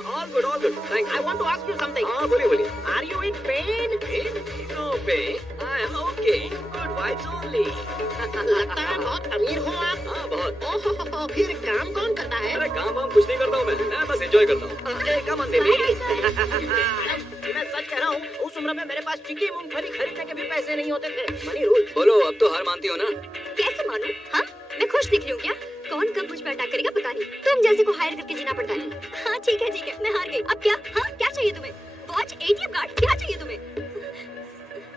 All good. Thank you. I want to ask you something. हाँ, बोलिए। Are you in pain? No pain. I am okay. Good vibes only. लगता है बहुत अमीर हो आप। हाँ, बहुत। ओह, फिर काम कौन करता है? अरे काम वाम कुछ नहीं करता हूँ मैं बस एंजॉय करता हूँ। अरे come on, baby. मैं सच कह रहा हूँ, उस उम्र में मेरे पास चिकी मूंगफली खरीदने के भी पैसे नहीं होते थे। Money rule. बोलो, अब तो हार मानती हो ना? कैसे मानूं? हाँ, मैं खुश दिख रही हूँ क्या? कौन कब मुझ पे अटैक करेगा पता नहीं। तुम जैसे को हायर करके जीना पड़ता है। हाँ ठीक है मैं हार गई। अब क्या? हाँ क्या चाहिए तुम्हें? वॉच, एटीएम कार्ड, क्या चाहिए तुम्हें?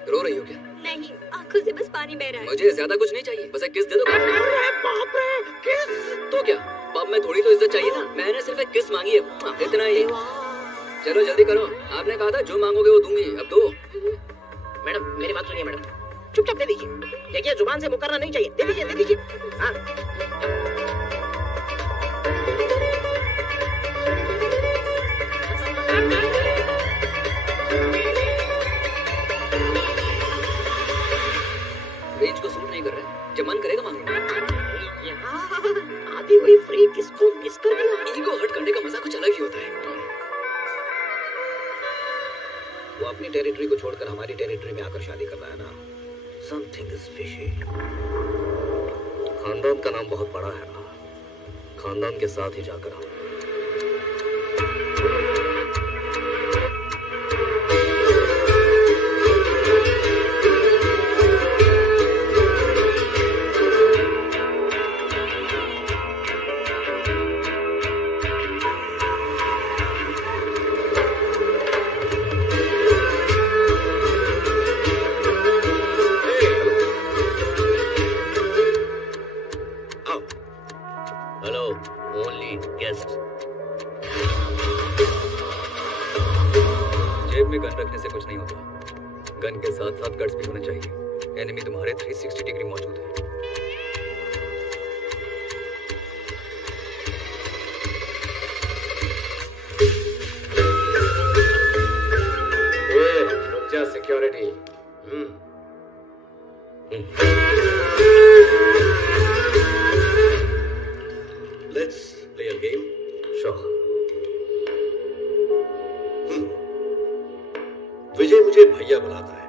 रो रही हो क्या? नहीं, आंखों से बस पानी बह रहा है। मुझे ज्यादा कुछ नहीं चाहिए, बस एक किस दे दो। अरे बाप रे, किस? तो क्या, पब में थोड़ी तो इज्जत चाहिए ना। मैंने सिर्फ एक किस मांगी है, इतना ही। चलो जल्दी करो, आपने कहा था जो मांगोगे वो दूंगी, अब दो। मैडम मेरी बात सुनिए मैडम, चुपचाप दे दीजिए। देखिए जुबान से मुकरना नहीं चाहिए, दे दीजिए। हाँ रेंज को सूट नहीं कर रहे, जब मन करेगा मांग लो। आधी हुई फ्री किसको किस कर दिया। ईगो हर्ट करने का मजा कुछ अलग ही होता है। वो अपनी टेरिटरी को छोड़कर हमारी टेरिटरी में आकर शादी कर रहा है ना, समथिंग इज फिशी। खानदान का नाम बहुत बड़ा है ना, खानदान के साथ ही जाकर आओ। Hello, only guest. जेब में गन रखने से कुछ नहीं होता, गन के साथ साथ गट्स भी होने चाहिए। एनिमी तुम्हारे 360 डिग्री मौजूद है। रुक जा security. Let's play a game. Sure. विजय मुझे भैया बुलाता है।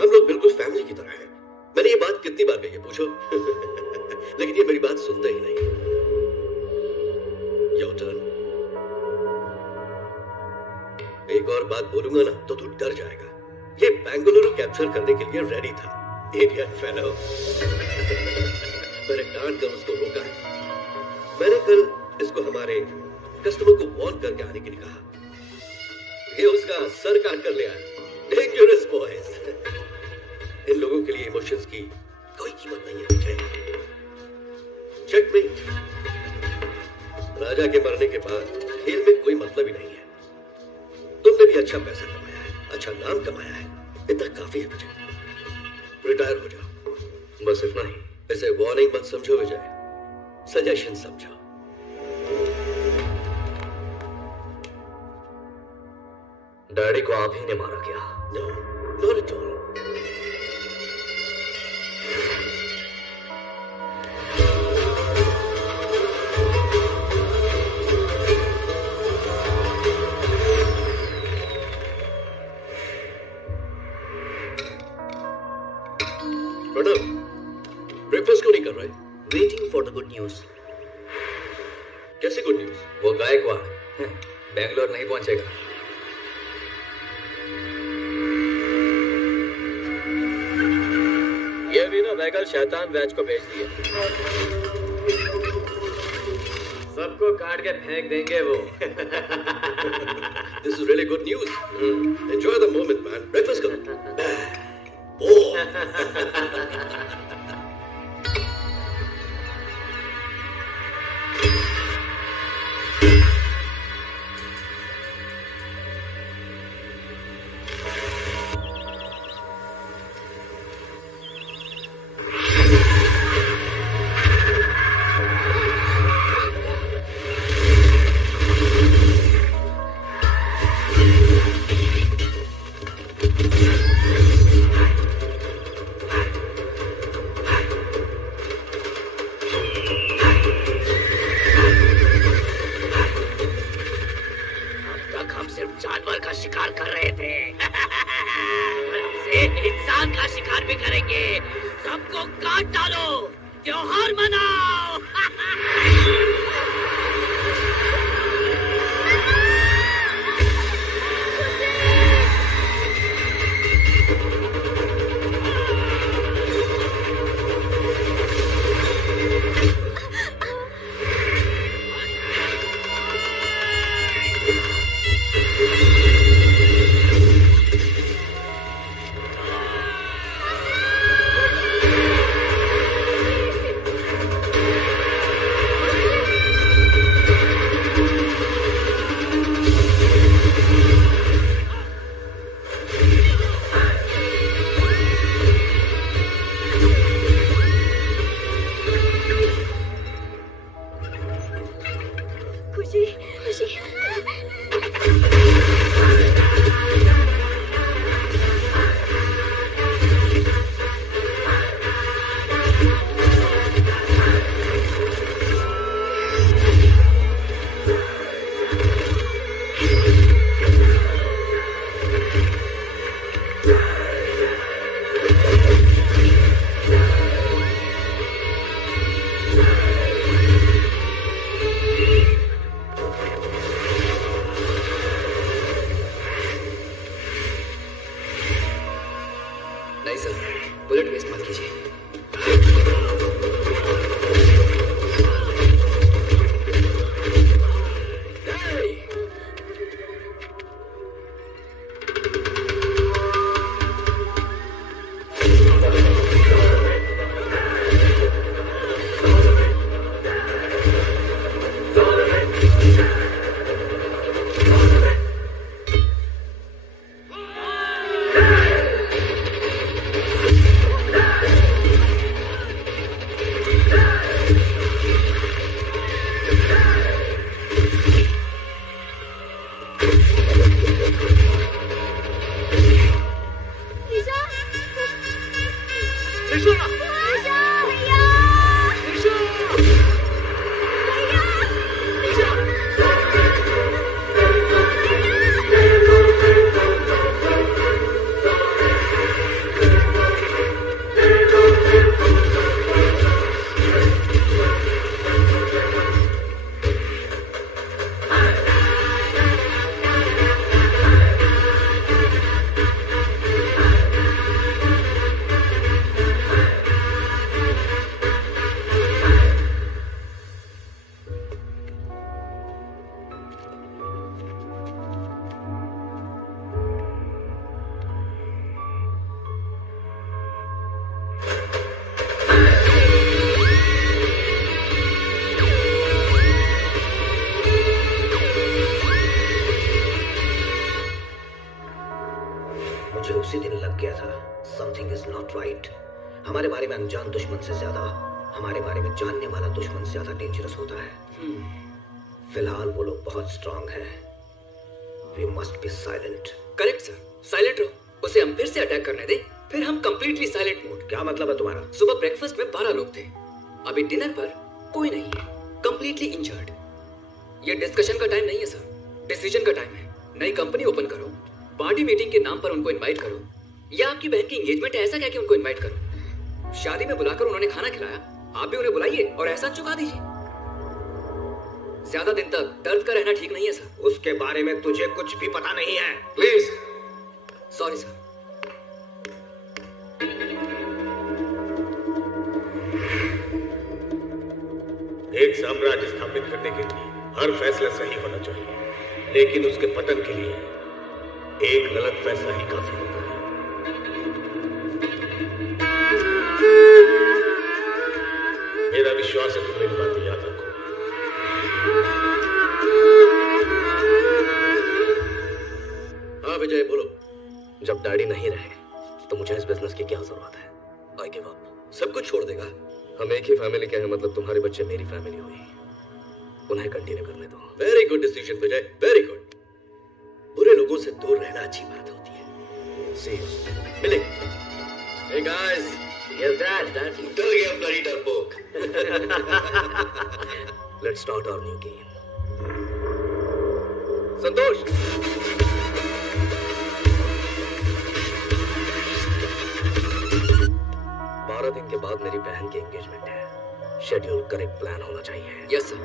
हम लोग बिल्कुल फैमिली की तरह हैं। मैंने ये बात कितनी बार कही है पूछो। लेकिन ये मेरी बात सुनते ही नहीं। Your turn. एक और बात बोलूंगा ना तो तू डर जाएगा। ये बेंगलुरु कैप्चर करने के लिए रेडी था। Idiot fellow. मैंने डांट कर उसको रोका है। मैंने कल इसको हमारे कस्टमर को वार्न करके आने के लिए कहा। ये उसका सर काट कर ले आया। Dangerous boys. इन लोगों के लिए इमोशंस की कोई कीमत नहीं है विजय। चेकमेट। राजा के मरने के बाद खेल में कोई मतलब ही नहीं है। तुमने भी अच्छा पैसा कमाया है, अच्छा नाम कमाया है, इतना काफी है विजय। रिटायर हो जाओ, बस इतना ही। इसे वार्निंग मत समझो विजय, सजेशन समझो। डैडी को आप ही ने मारा क्या? No, not at all. Pranav, breakfast क्यों नहीं कर रहे? Waiting for the good news. कैसी गुड न्यूज? वो गायकवाड़ बेंगलोर नहीं पहुंचेगा। ये भी ना बैगल शैतान बैच को भेज दिए। सबको काट के फेंक देंगे वो। This is really good news. Enjoy the moment, man. Breakfast करो। Oh. जानवर का शिकार कर रहे थे। हमसे इंसान का शिकार भी करेंगे। सबको काट डालो, त्योहार मनाओ। मुझे उसी दिन लग गया था समथिंग इज नॉट राइट। हमारे बारे में अनजान दुश्मन से ज्यादा हमारे बारे में जानने वाला दुश्मन ज्यादा डेंजरस होता है। फिलहाल वो लोग बहुत स्ट्रांग हैं। We must be silent. Correct sir, silent रहो। उसे हम फिर से अटैक करने दें, फिर हम कंप्लीटली साइलेंट मोड। क्या मतलब है तुम्हारा? सुबह ब्रेकफास्ट में 12 लोग थे, अभी डिनर पर कोई नहीं है, कंप्लीटली इंजर्ड। ये डिस्कशन का टाइम नहीं है सर, डिसीजन का टाइम है। नई कंपनी ओपन करो, पार्टी मीटिंग के नाम पर उनको इनवाइट करो, या आपकी बहन की एंगेजमेंट है ऐसा कह के उनको इनवाइट करो। शादी में बुलाकर उन्होंने खाना खिलाया, आप भी उन्हें बुलाइए और एहसान चुका दीजिए। ज्यादा दिन तक दर्द का रहना ठीक नहीं है सर। उसके बारे में तुझे कुछ भी पता नहीं है। प्लीज। Sorry sir. एक साम्राज्य स्थापित करने के लिए हर फैसला सही होना चाहिए, लेकिन उसके पतन के लिए एक गलत फैसला ही काफी होता है। मेरा विश्वास है तुम मेरी बातें याद रखो। हाँ विजय बोलो। जब डैडी नहीं रहे तो मुझे इस बिजनेस की क्या जरूरत है? I give up. सब कुछ छोड़ देगा? हम एक ही फैमिली के हैं, मतलब तुम्हारे बच्चे मेरी फैमिली हुई। उन्हें कंटिन्यू करने दो। वेरी गुड डिसीजन विजय, वेरी गुड। बुरे लोगों से दूर रहना अच्छी बात होती है। See you. मिलेंगे। Hey guys, Yes, Dad. चल गया अपना reader book. Let's start our new game. संतोष। 12 दिन के बाद मेरी बहन की एंगेजमेंट है। शेड्यूल करेक्ट प्लान होना चाहिए। Yes sir.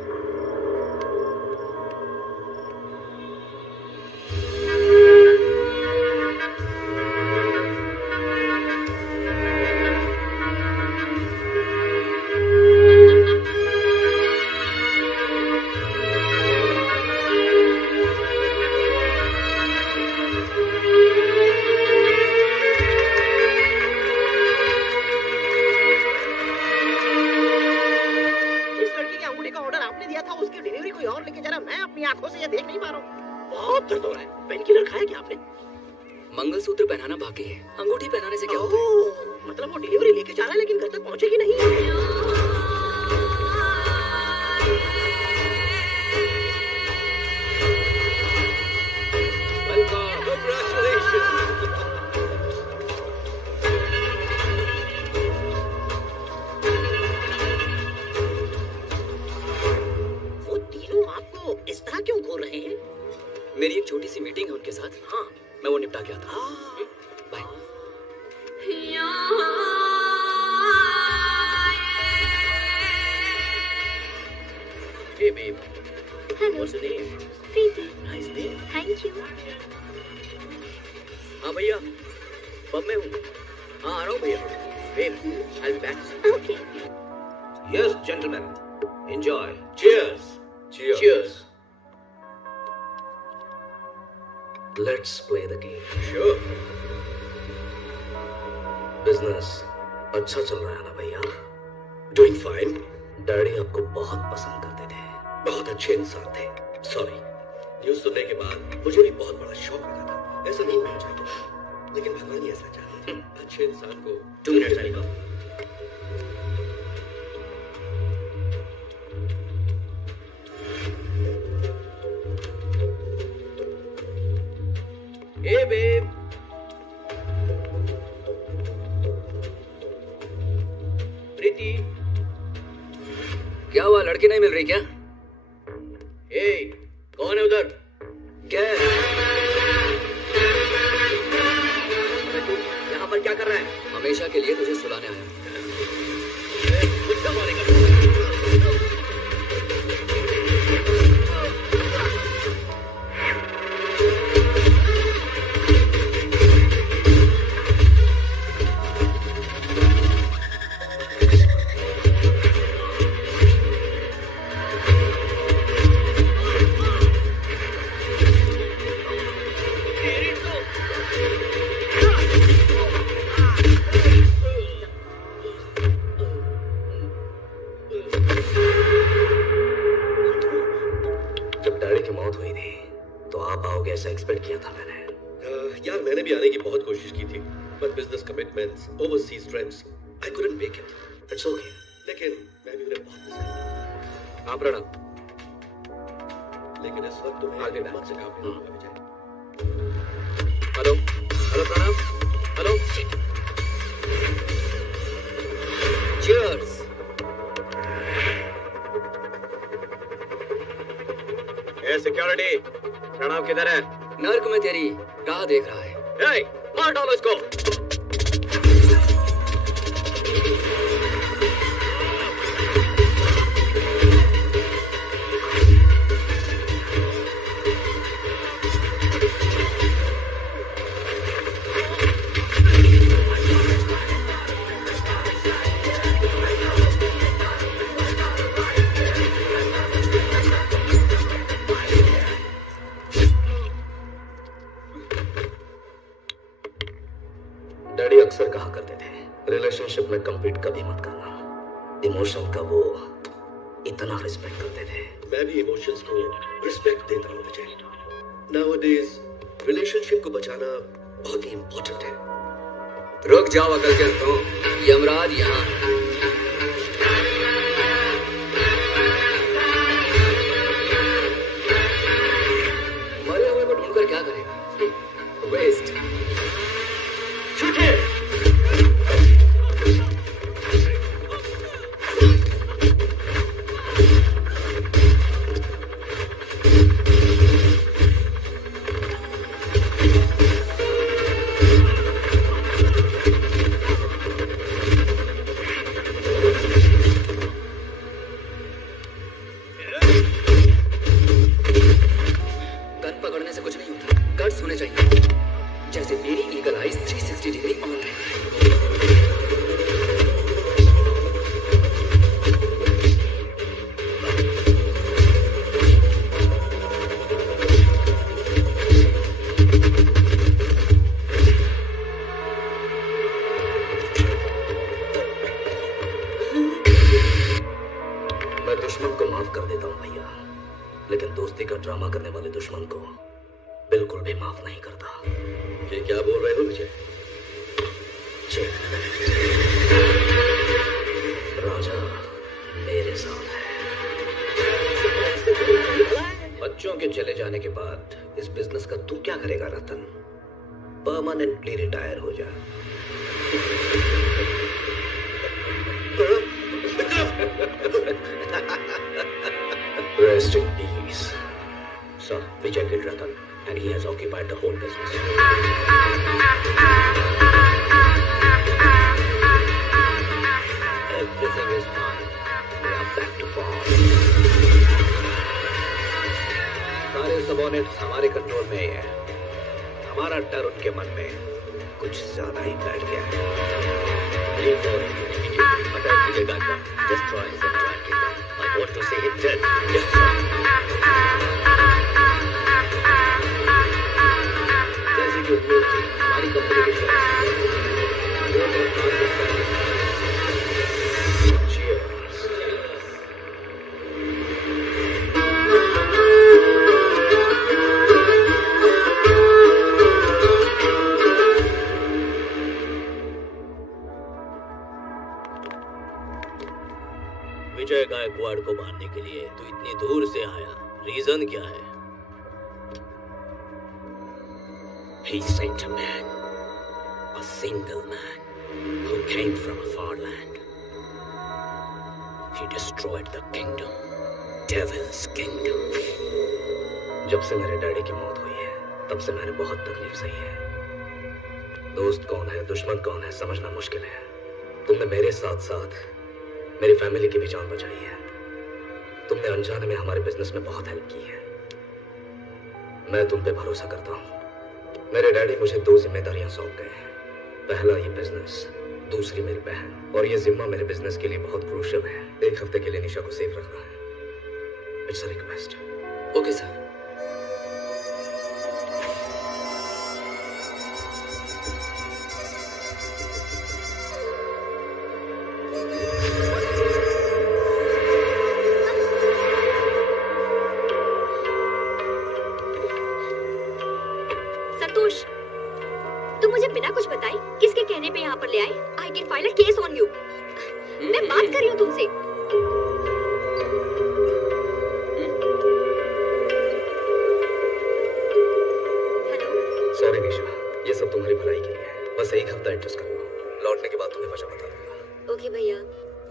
जिस लड़की के अंगूठे का ऑर्डर आपने दिया था उसकी डिलीवरी कोई और लेके जा रहा, मैं अपनी आंखों से ये देख नहीं पा रहा हूँ। बहुत दर्द हो रहा है। पेन किलर खाया क्या आपने? मंगलसूत्र पहनाना बाकी है, अंगूठी पहनाने से क्या होता है? ओह, मतलब वो डिलीवरी लेके जा रहा है लेकिन घर तक पहुंचेगी नहीं। Welcome, congratulations. वो तीनों आपको इस तरह क्यों घूर रहे हैं? मेरी एक छोटी सी मीटिंग है उनके साथ, हाँ मैं वो निपटा के आता हूँ। हाँ। Bye. hey babe, Hello, what's your name? Preeti. Nice name. Thank you. हाँ भैया, पब में हूँ। हाँ आ रहा हूँ भैया। Babe, I'll be back. Okay. Yes, gentlemen. Enjoy. Cheers. Cheers. Cheers. Let's play the game. Sure. Business अच्छा चल रहा है ना भैया? Doing fine. डैडी आपको बहुत पसंद करते थे। बहुत अच्छे इंसान थे। सॉरी, न्यूज़ सुनने के बाद मुझे भी बहुत बड़ा शौक लगा था। ऐसा नहीं होना चाहिए, लेकिन भगवान ही ऐसा चाहते थे। अच्छे इंसान को 2 minutes आएगा। Hey babe. प्रीति, क्या हुआ, लड़की नहीं मिल रही क्या? hey, कौन है उधर? क्या है? तू यहाँ पर क्या कर रहा है? हमेशा के लिए तुझे सुलाने आया हूँ। मुझसे मारेगा। जब डैडी की मौत हुई थी तो आप आओगे ऐसा एक्सपेक्ट किया था मैंने। यार मैंने भी आने की बहुत कोशिश की थी, but business commitments, overseas trips, I couldn't make it. It's okay. लेकिन मैं भी उन्हें बहुत मिस करता हाँ प्रणव। हूँ। लेकिन इस वक्त तुम्हें आगे मत से काम लेना होगा Vijay. Hello hello Pranav. Hello. Cheers! ए सिक्योरिटी, प्रणव किधर है? नर्क में तेरी राह देख रहा है। ए, मार डालो इसको। डैडी अक्सर कहा करते थे, रिलेशनशिप में कम्पीट कभी मत करना। इमोशन का वो इतना रिस्पेक्ट करते थे। मैं भी इमोशंस को रिस्पेक्ट देता हूँ विजय। Nowadays रिलेशनशिप को बचाना बहुत ही इम्पोर्टेंट है। रुक जाओ अकल के अंधों, यमराज यहाँ है। मरे हुए को ढूंढकर क्या करेगा? वेस्ट। गन पकड़ने से कुछ नहीं होता, गट्स होने चाहिए। जैसे मेरी ईगल आइज 360 डिग्री ऑन है। मैं दुश्मन को माफ कर देता हूँ भैया, लेकिन दोस्ती का ड्रामा करने वाले दुश्मन को बिल्कुल भी माफ नहीं करता। ये क्या बोल रहे हो विजय? राजा मेरे साथ है। बच्चों के चले जाने के बाद इस बिजनेस का तू क्या करेगा रतन? परमानेंटली रिटायर हो जा। Rest in peace. So, Vijay killed Ratan and he has occupied the whole business. Everything is fine. We are back to farm. सारे सबॉर्डिनेट्स हमारे कंट्रोल में ही है। हमारा डर उनके मन में कुछ ज्यादा ही बैठ गया है। Destroy his entire kingdom. I want to see him dead. Yes, sir. जैसे कि उम्मीद थी, हमारी कंपनी के शेयर विजय गायकवाड़ को मारने के लिए तू इतनी दूर से आया, रीजन क्या है? He sent a man, a single man, who came from a far land. He destroyed the kingdom, Devil's Kingdom. जब से मेरे डैडी की मौत हुई है, तब से मैंने बहुत तकलीफ सही है। दोस्त कौन है, दुश्मन कौन है, समझना मुश्किल है। तुमने मेरे साथ साथ मेरी फैमिली की भी जान बचाई है। तुमने अनजाने में हमारे बिजनेस में बहुत हेल्प की है। मैं तुम पे भरोसा करता हूँ। मेरे डैडी मुझे 2 जिम्मेदारियां सौंप गए हैं। पहला ये बिजनेस, दूसरी मेरी बहन। और ये जिम्मा मेरे बिजनेस के लिए बहुत क्रूशियल है। 1 हफ्ते के लिए निशा को सेफ रखना है। It's a request. Okay sir. Santosh, तुम मुझे बिना कुछ बताए किसके कहने पे यहाँ पर ले आए? I can file a case on you. मैं बात कर रही हूँ तुमसे। हेलो। सॉरी निशा, ये सब तुम्हारी भलाई के लिए है। बस एक हफ्ता एडजस्ट कर लो, लौटने के बाद तुम्हें वजह बता दूंगा। ओके भैया।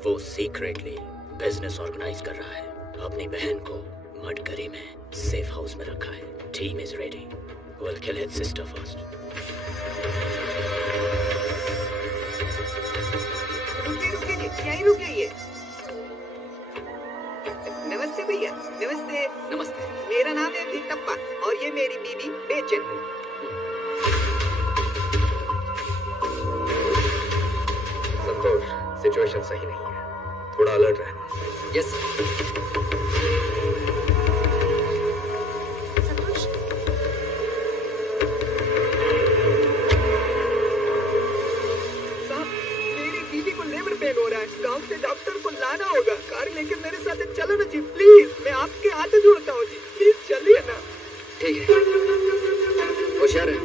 वो सीक्रेटली बिजनेस ऑर्गेनाइज कर रहा है। अपनी बहन को मडकरी में सेफ हाउस में रखा है। Team is ready. Will kill his sister first. रुकिए, यहीं रुकिए। नमस्ते भैया। नमस्ते। नमस्ते। मेरा नाम है भितप्पा और ये मेरी बीवी बेचन। संतोष, सिचुएशन सही नहीं है, थोड़ा अलर्ट रहना। यस। संतोष, साहब, मेरी बीवी को लेबर पेन हो रहा है। गांव से डॉक्टर को लाना होगा। कार लेके मेरे साथ चलो ना जी, प्लीज। मैं आपके हाथ जोड़ता हूँ जी, प्लीज चलिए ना। ठीक है, होशियार है।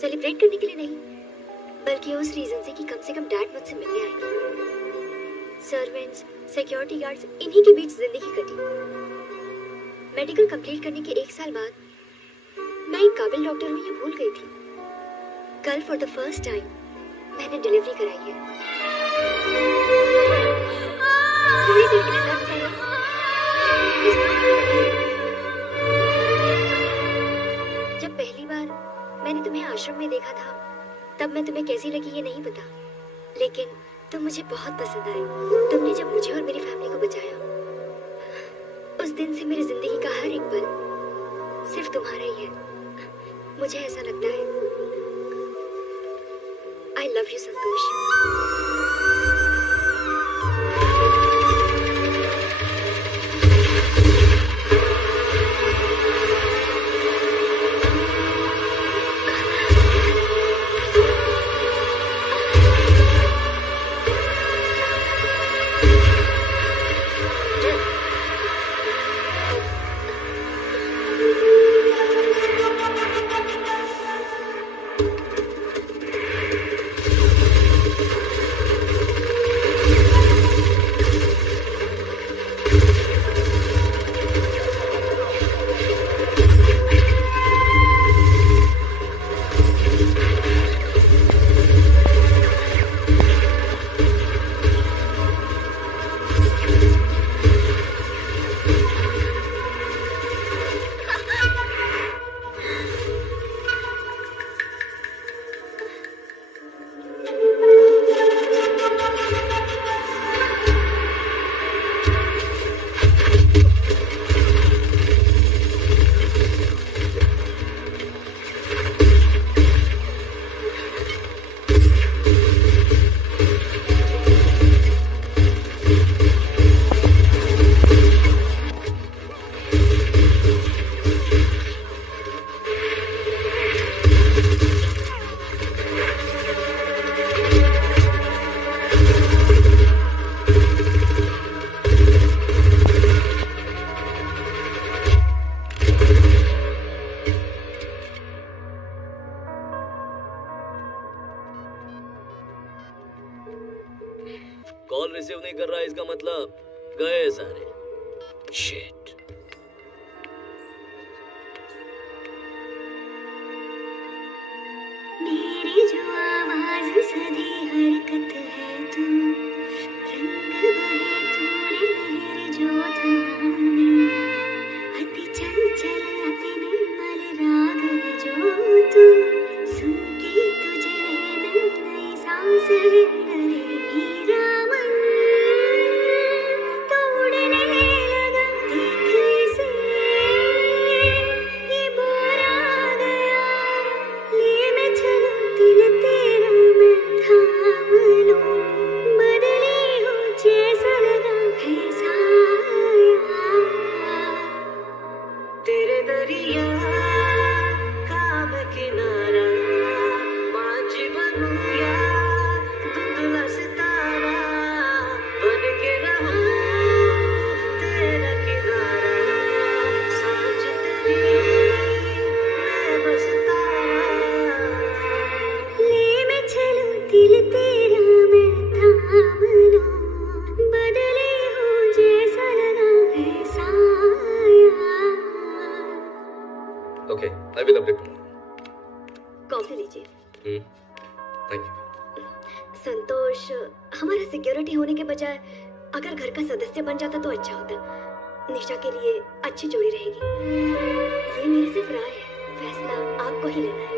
सेलिब्रेट करने के लिए नहीं, बल्कि उस रीजन से कि कम से कम डैड मुझसे मिलने आएंगे। सर्वेंट्स, सिक्योरिटी गार्ड्स, इन्हीं के बीच जिंदगी कटी। मेडिकल कंप्लीट करने के 1 साल बाद मैं एक काबिल डॉक्टर हूँ ये भूल गई थी। कल फॉर द फर्स्ट टाइम मैंने डिलीवरी कराई है। थोड़ी देर के लिए दर्द सहा। जब पहली बार मैंने तुम्हें आश्रम में देखा था, तब मैं तुम्हें कैसी लगी ये नहीं पता, लेकिन तुम मुझे बहुत पसंद आए। तुमने जब मुझे और मेरी फैमिली को बचाया, उस दिन से मेरी जिंदगी का हर एक पल सिर्फ तुम्हारा ही है। मुझे ऐसा लगता है। I love you Santosh. Call receive नहीं कर रहा है, इसका मतलब गए सारे। शिट। मेरी जो आवाज सधी हरकत है तू, सिक्योरिटी होने के बजाय अगर घर का सदस्य बन जाता तो अच्छा होता। निशा के लिए अच्छी जोड़ी रहेगी। ये मेरी सिर्फ राय है, फैसला आपको ही लेना है।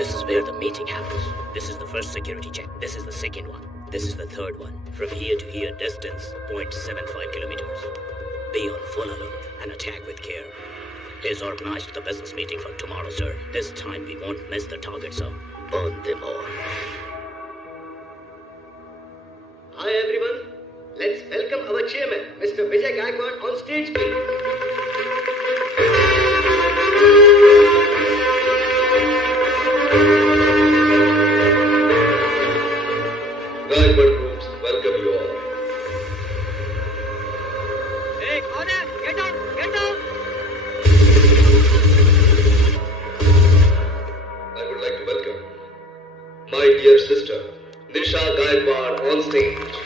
This is where the meeting happens. This is the first security check. This is the second one. This is the third one. From here to here, distance 0.75 kilometers. Be on full alert and attack with care. Please organize the business meeting for tomorrow, sir. This time we won't miss the target, sir. Burn them all. Hi everyone. Let's welcome our chairman, Mr. Vijay Gaikwad, on stage, please. Gaikwad Groups welcome you all. Hey, कौन है? Get down! Get down! I would like to welcome my dear sister, Nisha Gaikwad, on stage.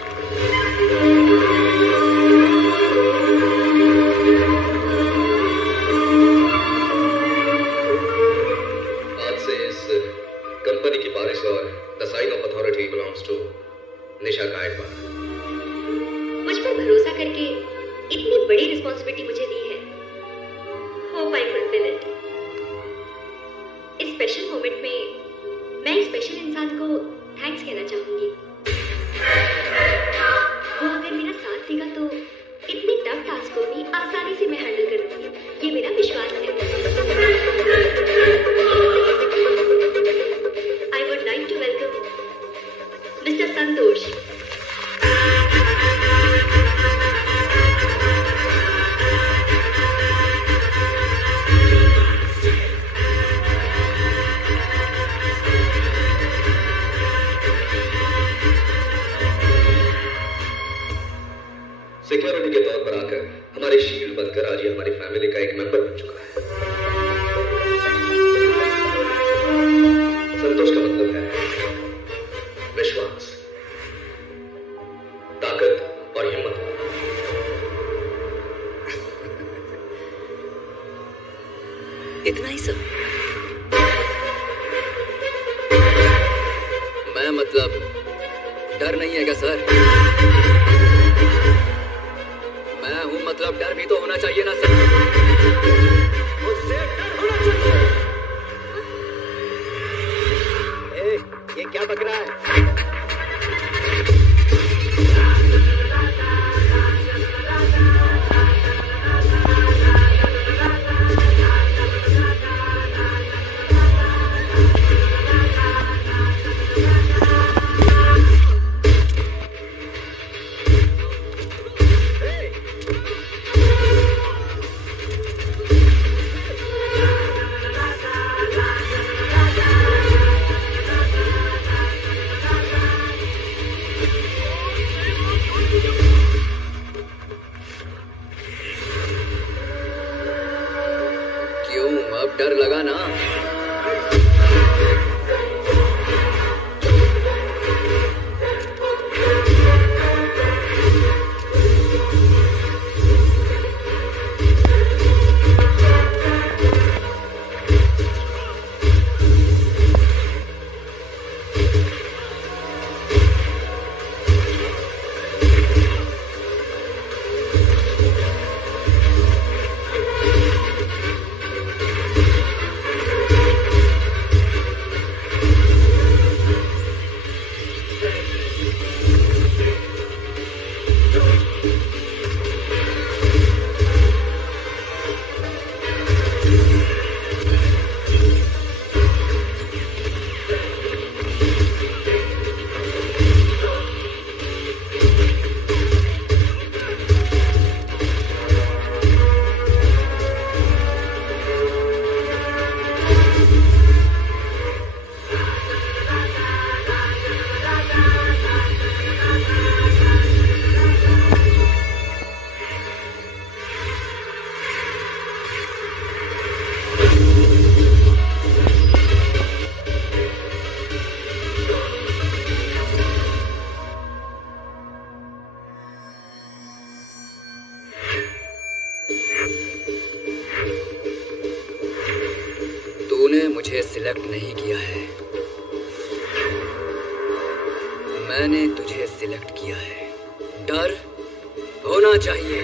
आज से इस company की पारिश और the sign of authority belongs to निशा गायकवाड़। मुझ पर भरोसा करके इतनी बड़ी रिस्पॉन्सिबिलिटी मुझे दी है। Hope I fulfil it. इस स्पेशल मोमेंट में मैं एक स्पेशल इंसान को थैंक्स कहना चाहूंगी। वो अगर मेरा साथ देगा तो इतने टफ टास्क को भी आसानी से मैं हैंडल कर लूंगी, ये मेरा विश्वास है। I would like to welcome mister Santosh. Security के तौर पर आकर हमारी शील्ड बनकर आज ये हमारी फैमिली का एक मेंबर बन चुका है। संतोष का मतलब है विश्वास, ताकत और हिम्मत। इतना ही सब? मैं मतलब डर नहीं है क्या सर? मैं हूं मतलब डर भी तो होना चाहिए ना सर? मुझसे डर होना चाहिए। ये क्या बक रहा है? डर लगा ना? तूने मुझे सिलेक्ट नहीं किया है, मैंने तुझे सिलेक्ट किया है। डर होना चाहिए।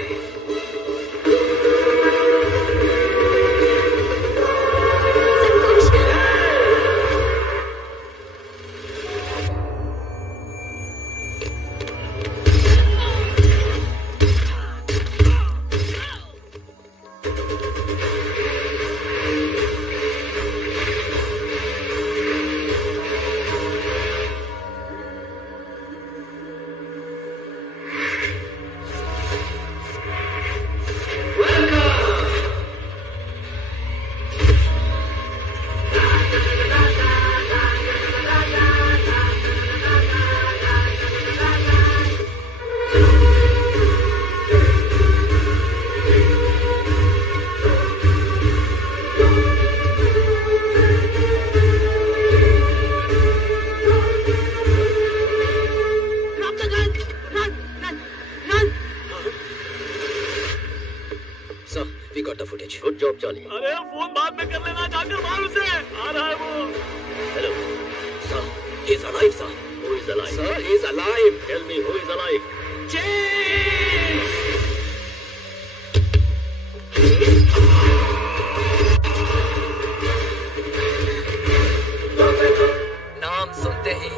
Good job Charlie. अरे फोन बाद में कर लेना, जाकर मार उसे, आ रहा है वो। Hello sir, he is alive sir. Who is alive? Sir, he is alive. Tell me who is alive. James! नाम सुनते ही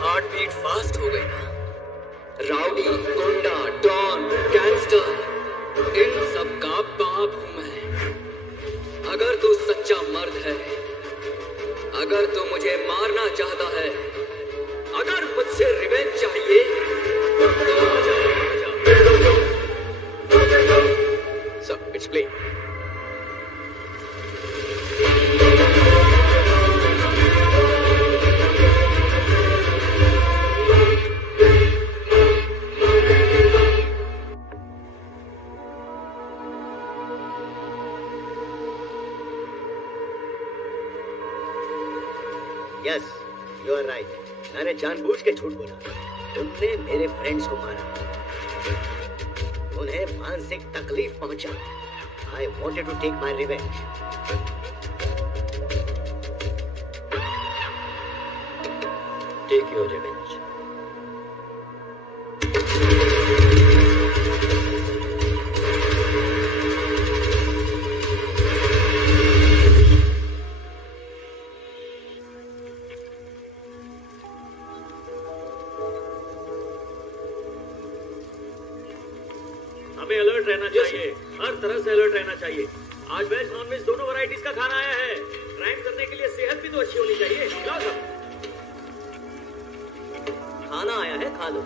हार्ट बीट फास्ट हो गई ना। राउडी, गुंडा, डॉन, गैंगस्टर, इन सब का बाप हूं मैं। अगर तू सच्चा मर्द है, अगर तू मुझे मारना चाहता है, अगर मुझसे रिवेंज चाहिए तो आ जा। Sir, it's play. Yes, you are right. मैंने जानबूझ के झूठ बोला। तुमने मेरे फ्रेंड्स को मारा, उन्हें मानसिक तकलीफ पहुंचा। I wanted to take my revenge. Take your revenge. हमें अलर्ट रहना चाहिए, हर तरह से अलर्ट रहना चाहिए। आज वेज नॉन वेज दोनों वैरायटीज का खाना आया है। क्राइम करने के लिए सेहत भी तो अच्छी होनी चाहिए। लाओ सब। खाना आया है, खा लो।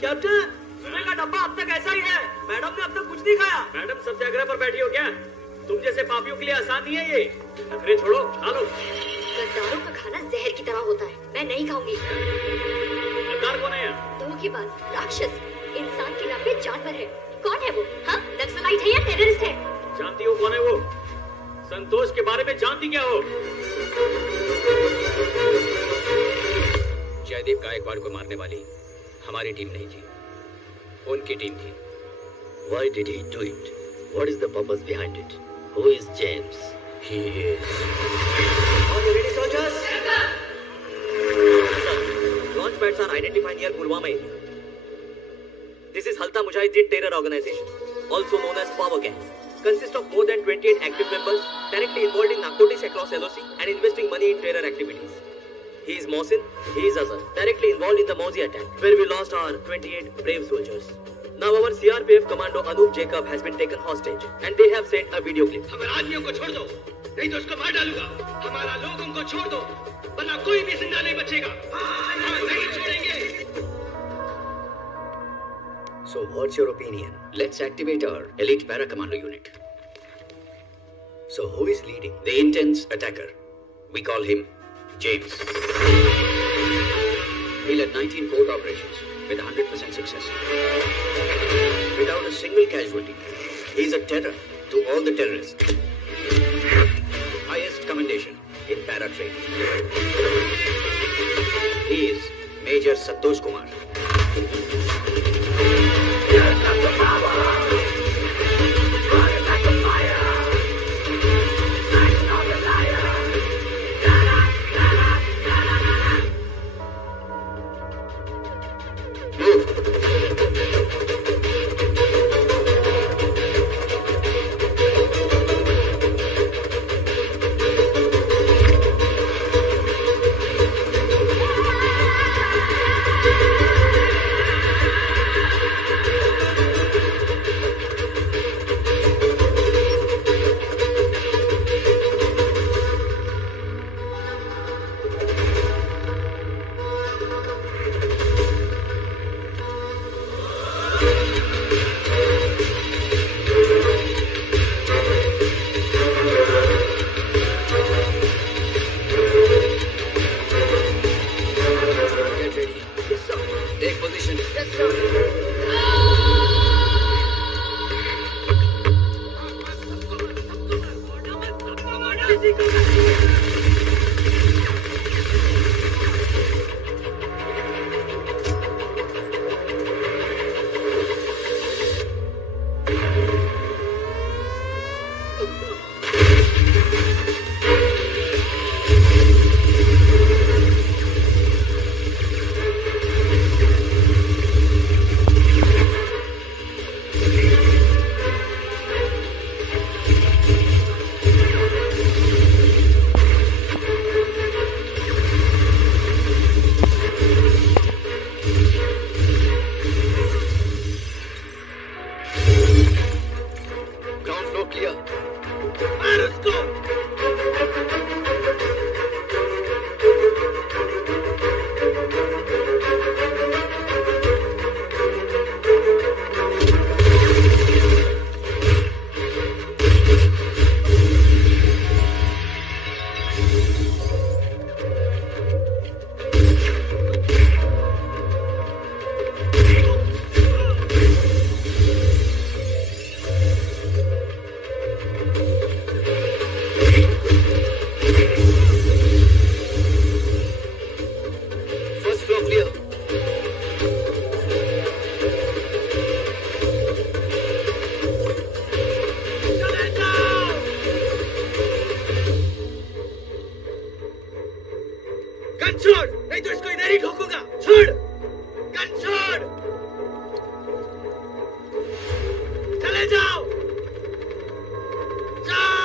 कैप्टन, सुबह का डब्बा अब तक ऐसा ही है। मैडम ने अब तक कुछ नहीं खाया। मैडम सत्याग्रह पर बैठी हो क्या? तुम जैसे पापियों के लिए आसान नहीं है ये। नखरे छोड़ो, खा लो। गद्दारों का खाना जहर की तरह होता है, मैं नहीं खाऊंगी। गद्दार कौन है यहाँ? धोखेबाज, राक्षस, इंसान के नाम पे जानवर है। कौन है वो? हाँ, नक्सलाइट है या टेररिस्ट है? जानती हो कौन है वो? संतोष के बारे में जानती क्या हो? जयदीप गायकवाड़ को मारने वाली हमारी टीम नहीं थी, उनकी टीम थी। Why did he do it? What is the purpose behind it? Who is James? He is. Are you ready, soldiers? Launch pads are identified near Pulwama area. This is Halta Mujahideen terror organization, also known as Power Gang. Consists of more than 28 active members directly involved in narcotics across LOC and investing money in terror activities. He is Mohsin, he is Azhar, directly involved in the Mauzi attack, where we lost our 28 brave soldiers. Now our CRPF commando Anup Jacob has been taken hostage, and they have sent a video clip. हमारे आदमियों को छोड़ दो, नहीं तो उसको मार डालूंगा। हमारा लोगों को छोड़ दो, वरना कोई भी जिंदा नहीं बचेगा। हम नहीं छोड़ेंगे। So what's your opinion? Let's activate our elite para commando unit. So who is leading? The intense attacker. We call him James. He led 19 port operations with 100% success. Without a single casualty. He is a terror to all the terrorists. Highest commendation in para training. He is Major Santosh Kumar. Gun छोड़, नहीं तो इसको इधर ही ठोकूंगा। छोड़, gun छोड़। चले जाओ, जाओ।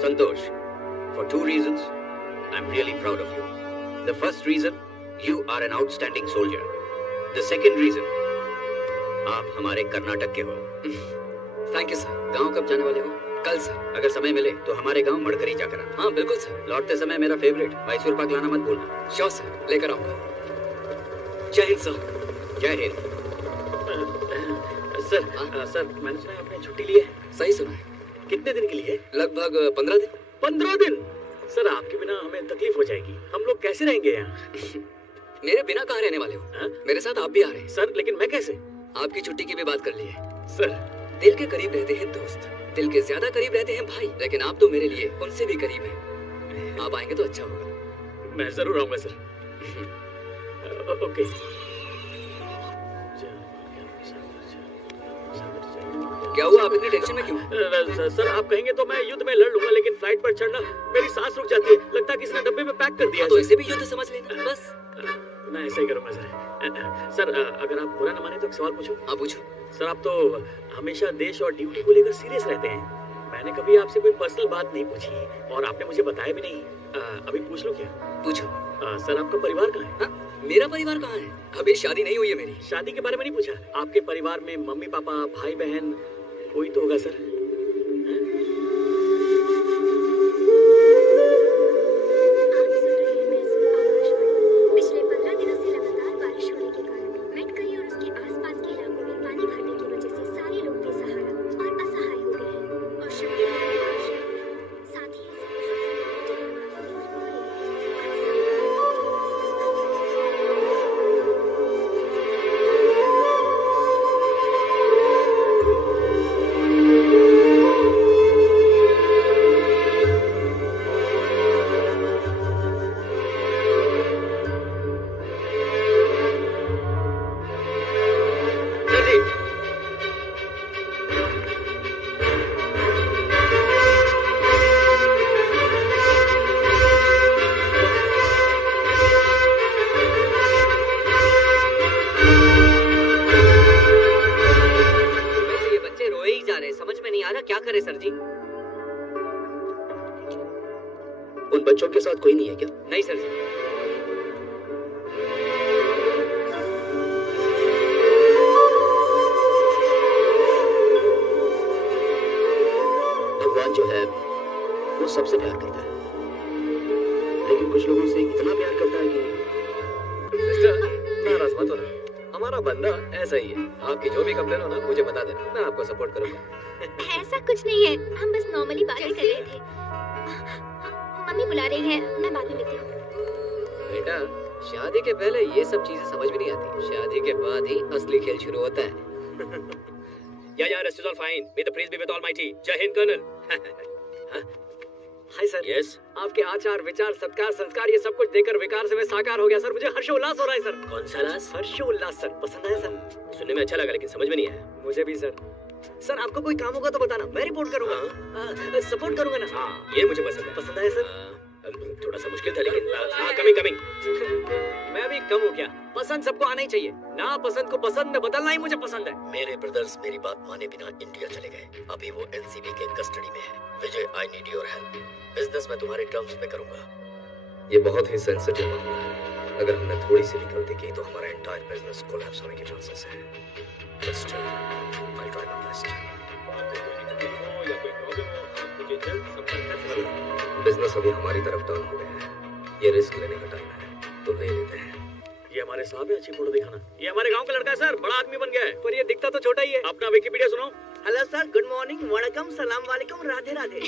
Santosh, for two reasons, I'm really proud of you. The first reason, you are an outstanding soldier. The second reason, आप हमारे कर्नाटक के हो. Thank you sir. गांव कब जाने वाले हो? कल सर. अगर समय मिले तो हमारे गांव मड़करी जाकर आना. हाँ बिल्कुल सर. लौटते समय मेरा फेवरेट मैसूर पाक लाना मत भूलना. श्योर सर, लेकर आऊंगा. जय हिंद सर. जय हिंद. सर मैंने सुना है आपने छुट्टी ली है. सही सुना है. कितने दिन के लिए? लगभग 15 दिन. 15 दिन? सर आपके बिना हमें तकलीफ हो जाएगी. हम लोग कैसे रहेंगे यहाँ? मेरे बिना कहाँ रहने वाले हो? हा? मेरे साथ आप भी आ रहे हैं. सर लेकिन मैं कैसे? आपकी छुट्टी की भी बात कर ली है. सर दिल के करीब रहते हैं दोस्त, दिल के ज्यादा करीब रहते हैं भाई, लेकिन आप तो मेरे लिए उनसे भी करीब हैं. आप आएंगे तो अच्छा होगा. मैं जरूर आऊंगा सर. ओके. क्या हुआ? आप इतनी टेंशन में क्यों? सर आप कहेंगे तो मैं युद्ध में लड़ लूंगा, लेकिन फ्लाइट पर चढ़ना मेरी सांस रुक जाती है. लगता है किसी ने डब्बे में पैक कर दिया. तो इसे भी युद्ध समझ लेना बस. मैं ऐसा ही करूंगा सर. अगर आप बुरा न माने तो एक सवाल पूछूं? हाँ पूछो. सर आप तो हमेशा देश और ड्यूटी को लेकर सीरियस रहते हैं. मैंने कभी आपसे कोई पर्सनल बात नहीं पूछी और आपने मुझे बताया भी नहीं. अभी पूछ लो क्या? पूछो। सर आपका परिवार कहाँ है? हाँ, मेरा परिवार कहाँ है? अभी शादी नहीं हुई है मेरी। शादी के बारे में नहीं पूछा। आपके परिवार में मम्मी पापा भाई बहन कोई तो होगा सर। पिछले 15 दिनों से लगातार बारिश होने के कारण मेटकरी और उसके आसपास के इलाकों में पानी भरने की वजह से सारे लोग बेसहारा और असहाय हो गए हैं और शक्ति साथ ही उन बच्चों के साथ कोई नहीं है क्या? नहीं सर जी। भगवान जो है वो सबसे प्यार करता है, लेकिन कुछ लोगों से इतना प्यार करता है कि सिस्टर नाराज मत होना, हमारा बंदा ऐसा ही है। आपकी जो भी कंप्लेन हो ना मुझे बता देना, मैं आपको सपोर्ट करूंगा। ऐसा कुछ नहीं है, हम बस नॉर्मली बातें कर रहे थे। मम्मी बुला रही है, मैं बाद में मिलती हूँ। बेटा शादी के पहले ये सब चीजें समझ में नहीं आती, शादी के बाद ही असली खेल शुरू होता है। Yeah, rest is all fine. May the praise be with Almighty. जय Hind colonel. Hi sir. Yes आपके आचार विचार सत्कार संस्कार ये सब कुछ देखकर विकार से मैं साकार हो गया सर। मुझे हर्षोल्लास हो रहा है सर। कौन सा रास? हर्षोल्लास सर, पसंद आया सर? सुनने में अच्छा लगा लेकिन समझ में नहीं आया। मुझे भी सर। सर आपको कोई काम होगा तो बताना, मैं रिपोर्ट करूंगा। सपोर्ट करूंगा ना? हाँ ये मुझे पसंद है। पसंद आया सर? थोड़ा सा मुश्किल था लेकिन कमिंग मैं भी कम हो गया। पसंद सबको आना ही चाहिए, ना पसंद को पसंद में बदलना ही मुझे पसंद है। मेरे ब्रदर्स मेरी बात माने बिना इंडिया चले गए। अभी वो एनसीबी के कस्टडी में है। Vijay, I need your help. Business में तुम्हारे टर्म्स पे करूंगा। ये बहुत ही सेंसिटिव मामला है, अगर हमने थोड़ी सी भी गलती की तो हमारा एंटायर बिजनेस कोलैप्स होने के चांसेस हैं। But still, I'll try my best. Business अभी हमारी तरफ टर्न हो गया है, ये रिस्क लेने का टाइम है तो ले लेते हैं। ये हमारे साहब है, अच्छी फोटो दिखाना। ये हमारे गांव का लड़का है सर, बड़ा आदमी बन गया है, पर ये दिखता तो छोटा ही है। अपना विकिपीडिया सुनो। हेलो सर, गुड मॉर्निंग, वणकम, सलाम वालेकुम, राधे राधे।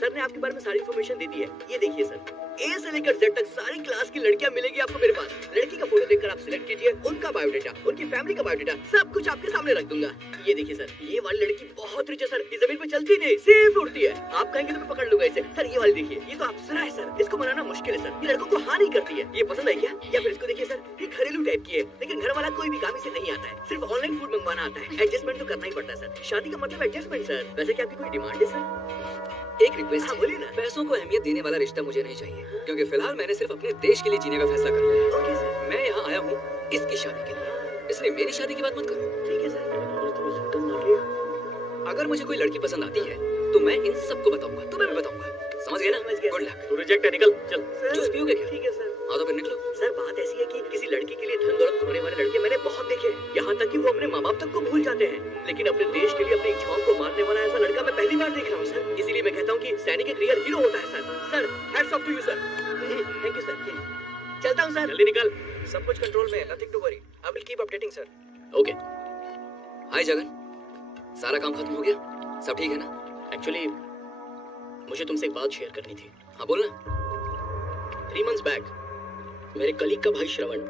सर ने आपके बारे में सारी इन्फॉर्मेशन दे दी है। ये देखिए सर, ए से लेकर जेड तक सारी क्लास की लड़कियां मिलेगी आपको मेरे पास। लड़की का फोटो देखकर आप सिलेक्ट कीजिए, उनका बायोडेटा, उनकी फैमिली का बायोडेटा, सब कुछ आपके सामने रख दूंगा। ये देखिए सर, ये वाली लड़की बहुत रिच है सर, ये जमीन पे चलती नहीं, सिर्फ उड़ती है। आप कहेंगे तो मैं पकड़ लूंगा इसे। सर ये वाली देखिए, ये तो अप्सरा है सर, इसको बनाना मुश्किल है सर। ये लड़कों को हाँ नहीं करती है। ये पसंद आई क्या? या फिर इसको देखिए सर, ये घरेलू टाइप की है, लेकिन घर वाला कोई भी काम इसे नहीं आता है, सिर्फ ऑनलाइन फूड मंगवाना आता है। एडजस्टमेंट तो करना ही पड़ता है सर, शादी का मतलब एडजस्टमेंट सर। वैसे क्या आपकी कोई डिमांड है सर? एक रिक्वेस्ट हाँ बोलिए ना। पैसों को अहमियत देने वाला रिश्ता मुझे नहीं चाहिए, क्योंकि फिलहाल मैंने सिर्फ अपने देश के लिए जीने का फैसला कर लिया है। ओके सर, मैं यहाँ आया हूँ इसकी शादी के लिए, इसलिए मेरी शादी की बात मत करो। ठीक है सर। अगर मुझे कोई लड़की पसंद आती है तो मैं इन सबको बताऊंगा, तुम्हें भी बताऊंगा, समझ गए ना? समझ गया। Good luck. तू रिजेक्ट है, निकल चल। जूस पियोगे क्या? ठीक है सर। हाँ तो फिर निकलो। सर बात ऐसी है कि किसी लड़की के लिए धन दौलत खोने वाले लड़के मैंने बहुत देखे हैं, यहाँ तक कि वो अपने माँ बाप तक को भूल जाते हैं, लेकिन अपने देश के लिए अपनी इच्छाओं को मारने वाला ऐसा लड़का मैं पहली बार देख रहा हूँ सर। इसीलिए मैं कहता हूँ कि सैनिक एक रियल हीरो होता है sir. Sir hats off to you sir. Thank you sir. चलता हूँ सर। जल्दी निकल। सब कुछ कंट्रोल में है, nothing to worry, I will keep updating sir. Okay. Hi Jagan, सारा काम खत्म हो गया? सब ठीक है ना? एक्चुअली मुझे तुमसे एक बात शेयर करनी थी। हाँ बोलना। 3 months बैक मेरे कलीग का भाई Shravan,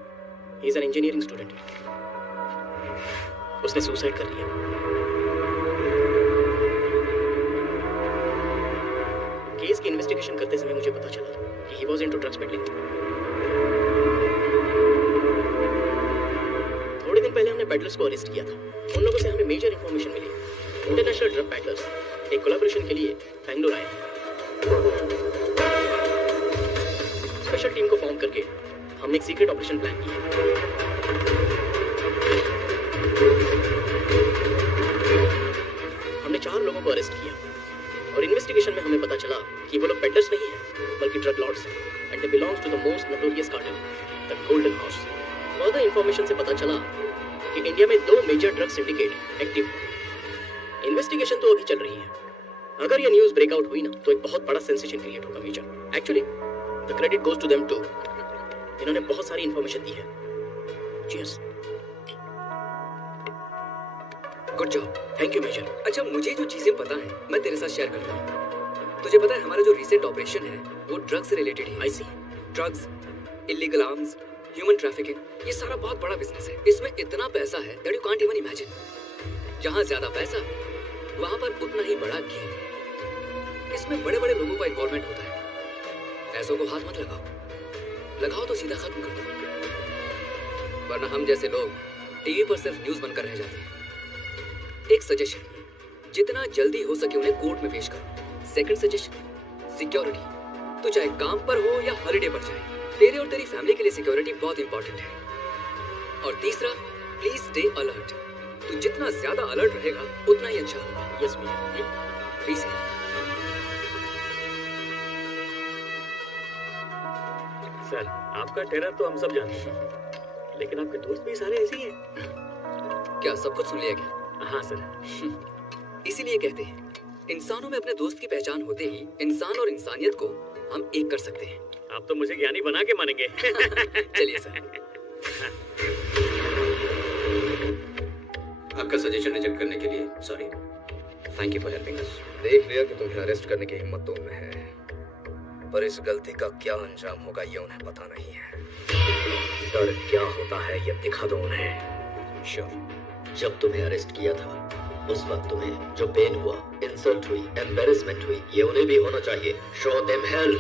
he is an engineering student, उसने सुसाइड कर लिया। केस की इन्वेस्टिगेशन करते समय मुझे पता चला कि he was into drugs pedalling. थोड़े दिन पहले हमने पेडलर्स को अरेस्ट किया था। उन लोगों से हमें मेजर इंफॉर्मेशन मिली। इंटरनेशनल ड्रग पेडलर्स एक कोलैबोरेशन के लिए बेंगलुरु आए। स्पेशल टीम को फॉर्म करके हमने एक सीक्रेट ऑपरेशन प्लान किया। हमने 4 लोगों को अरेस्ट किया और इन्वेस्टिगेशन में हमें पता चला कि वो लोग पेडलर्स नहीं है, बल्कि ड्रग लॉर्ड्स हैं and they belongs to the most notorious cartel, the golden horse. Further information से पता चला कि इंडिया में 2 मेजर ड्रग सिंडिकेट एक्टिव हैं। इन्वेस्टिगेशन तो अभी चल रही है। अगर ये न्यूज़ ब्रेकआउट हुई ना तो एक बहुत बड़ा सेंसेशन क्रिएट होगा major. Actually the credit goes to them too. इन्होंने बहुत सारी इंफॉर्मेशन दी है। Cheers. Good job. Thank you major. अच्छा, मुझे जो चीजें पता है मैं तेरे साथ शेयर कर रहा हूँ। तुझे पता है हमारा जो रिसेंट ऑपरेशन है वो ड्रग्स से रिलेटेड है। I see. Drugs, illegal arms, human trafficking, ये सारा बहुत बड़ा बिजनेस है। इसमें इतना पैसा है that you can't even imagine. जहाँ ज्यादा पैसा वहाँ पर उतना ही बड़ा गेम। इसमें बड़े बड़े लोगों का इन्वॉल्वमेंट होता है। पैसों को हाथ मत लगाओ, लगाओ तो सीधा खत्म कर दो, वरना हम जैसे लोग टीवी पर सिर्फ न्यूज बनकर रह जाते हैं। एक सजेशन, जितना जल्दी हो सके उन्हें कोर्ट में पेश करो। Second suggestion, security. तो चाहे काम पर हो या हॉलिडे पर जाए, तेरे और तेरी फैमिली के लिए सिक्योरिटी बहुत इंपॉर्टेंट है। और तीसरा, प्लीज स्टे अलर्ट। तू जितना ज्यादा अलर्ट रहेगा उतना ही अच्छा होगा। Yes major. प्लीज। सर, आपका टेरर तो हम सब जानते हैं, लेकिन आपके दोस्त भी सारे ऐसे ही हैं। क्या सब कुछ सुन लिया क्या? हाँ सर। इसीलिए कहते हैं इंसानों में अपने दोस्त की पहचान होते ही इंसान और इंसानियत को हम एक कर सकते हैं। आप तो मुझे ज्ञानी बना के मानेंगे। चलिए सर। आपका सजेशन रिजेक्ट करने के लिए sorry. Thank you for helping us. देख लिया कि तुम्हें अरेस्ट करने की हिम्मत तो उनमें है, पर इस गलती का क्या अंजाम होगा ये उन्हें पता नहीं है। डर क्या होता है ये दिखा दो उन्हें। श्योर। जब तुम्हें अरेस्ट किया था उस वक्त तुम्हें जो पेन हुआ, इंसल्ट हुई, एम्बैरेसमेंट हुई, ये उन्हें भी होना चाहिए। Show them hello.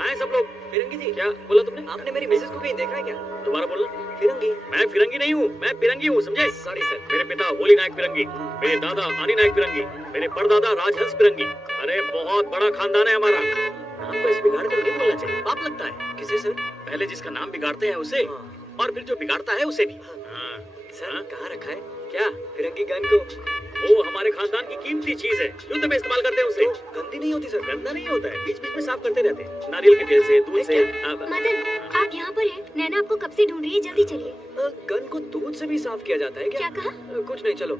आए सब लोग। फिरंगी जी, क्या बोला तुमने? आपने मेरी मिसेस को कहीं देखा है क्या? दोबारा बोलना। फिरंगी। मैं फिरंगी नहीं हूँ, मैं पिरंगी हूँ, समझे? Sorry sir. मेरे पिता होली नायक फिरंगी, मेरे दादा आनी नायक फिरंगी, मेरे परदादा राजहंस फिरंगी। अरे बहुत बड़ा खानदान है हमारा। नाम को ऐसे बिगाड़ कर नहीं बोलना चाहिए, पाप लगता है। किसे सर? पहले जिसका नाम बिगाड़ते हैं उसे, और फिर जो बिगाड़ता है उसे भी। सर कहाँ रखा है? क्या फिरंगी गन को? वो हमारे खानदान की कीमती चीज है, युद्ध में इस्तेमाल करते हैं उसे। गंदी नहीं होती सर? गंदा नहीं होता है, बीच बीच में साफ करते रहते हैं, नारियल के तेल से, दूध से। मदन, आप यहाँ पर हैं? नैना आपको कब से ढूंढ रही है, जल्दी चलिए। गन को दूध से भी साफ किया जाता है क्या? क्या कहा? कुछ नहीं, चलो।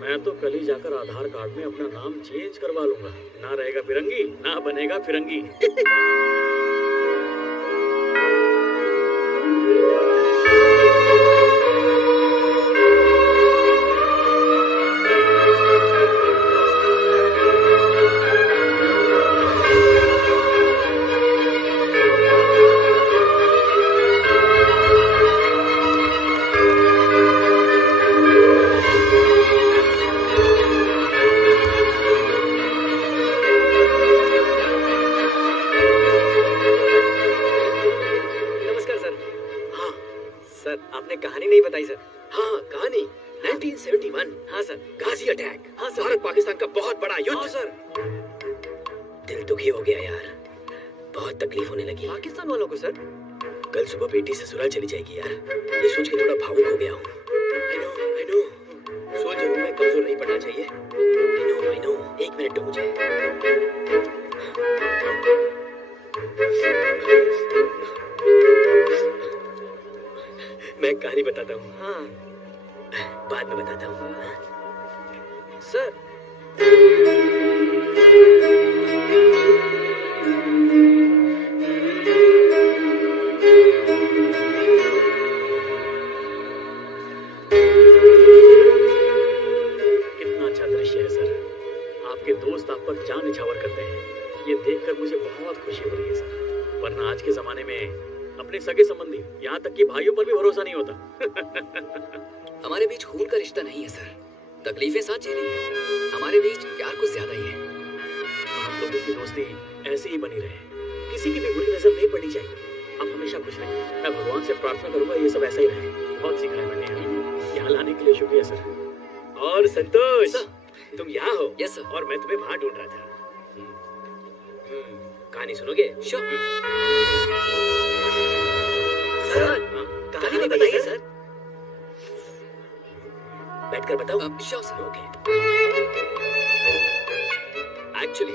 मैं तो कल ही जाकर आधार कार्ड में अपना नाम चेंज करवा लूंगा। ना रहेगा फिरंगी, ना बनेगा फिरंगी। कहानी नहीं बताई सर। हाँ कहानी 1971। हाँ सर। गाजी अटैक। हाँ सर। भारत पाकिस्तान का बहुत बड़ा युद्ध। हाँ सर। दिल दुखी हो गया यार, बहुत तकलीफ होने लगी। पाकिस्तान वालों को सर? कल सुबह बेटी ससुराल चली जाएगी यार, ये सोच के थोड़ा भावुक हो गया हूँ। I know, सोच हूँ मैं कमजोर नहीं पड़ना चाहिए। I know, 1 मिनट दो मुझे। मैं कहानी बताता हूँ। हाँ, बाद में बताता हूँ। सर कितना अच्छा दृश्य है सर। आपके दोस्त आप पर जान निछावर करते हैं, ये देखकर मुझे बहुत खुशी हो रही है सर। वरना आज के जमाने में अपने सगे संबंधी, यहाँ तक कि भाइयों पर भी भरोसा नहीं होता। हमारे बीच खून का रिश्ता नहीं है सर, तकलीफें साथ झेलेंगे। हमारे बीच प्यार कुछ ज्यादा ही है। आप लोगों की दोस्ती ऐसी ही बनी रहे, किसी की भी बुरी नजर नहीं पड़नी चाहिए। आप हमेशा खुश रहें। मैं भगवान से प्रार्थना करूंगा ये सब ऐसा ही रहे। बहुत सीखा है मैंने, यहाँ लाने के लिए शुक्रिया सर। और संतोष तुम यहाँ हो? Yes sir. और मैं तुम्हें वहाँ ढूंढ रहा था। कहानी सुनोगे? श्योर। सर कहानी नहीं बताइए सर। बैठकर बताओ। Sure sir. ओके। एक्चुअली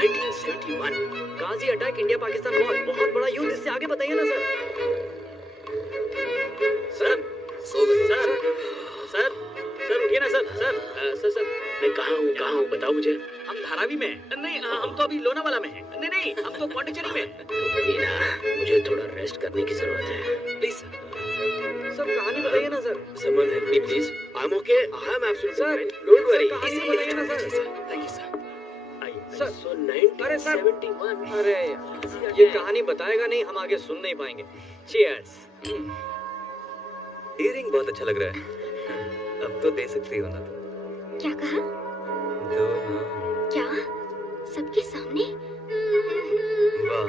1971 गाजी अटैक, इंडिया पाकिस्तान वॉर, बहुत बड़ा युद्ध, इससे आगे बताइए ना सर। सर सो गए? सर सर सर उठिए ना सर। सर सर मैं कहाँ हूँ बताओ मुझे। हम धारावी में हैं। नहीं हम तो अभी लोनावाला में हैं। नहीं हम तो पौंडीचेरी में। मीना, मुझे थोड़ा रेस्ट करने की जरूरत है, प्लीज। सर कहानी बताइए ना sir. Someone help me, please. I'm okay. I'm absolutely Sir, fine. Don't worry. कहानी बताइए ना sir. Thank you sir. Sir So अरे सर 1971. अरे ये कहानी बताएगा नहीं, हम आगे सुन नहीं पाएंगे। चीयर्स। Hearing बहुत अच्छा लग रहा है। अब तो दे सकती हो ना। क्या कहा? दो ना। क्या? सबके सामने? वाह।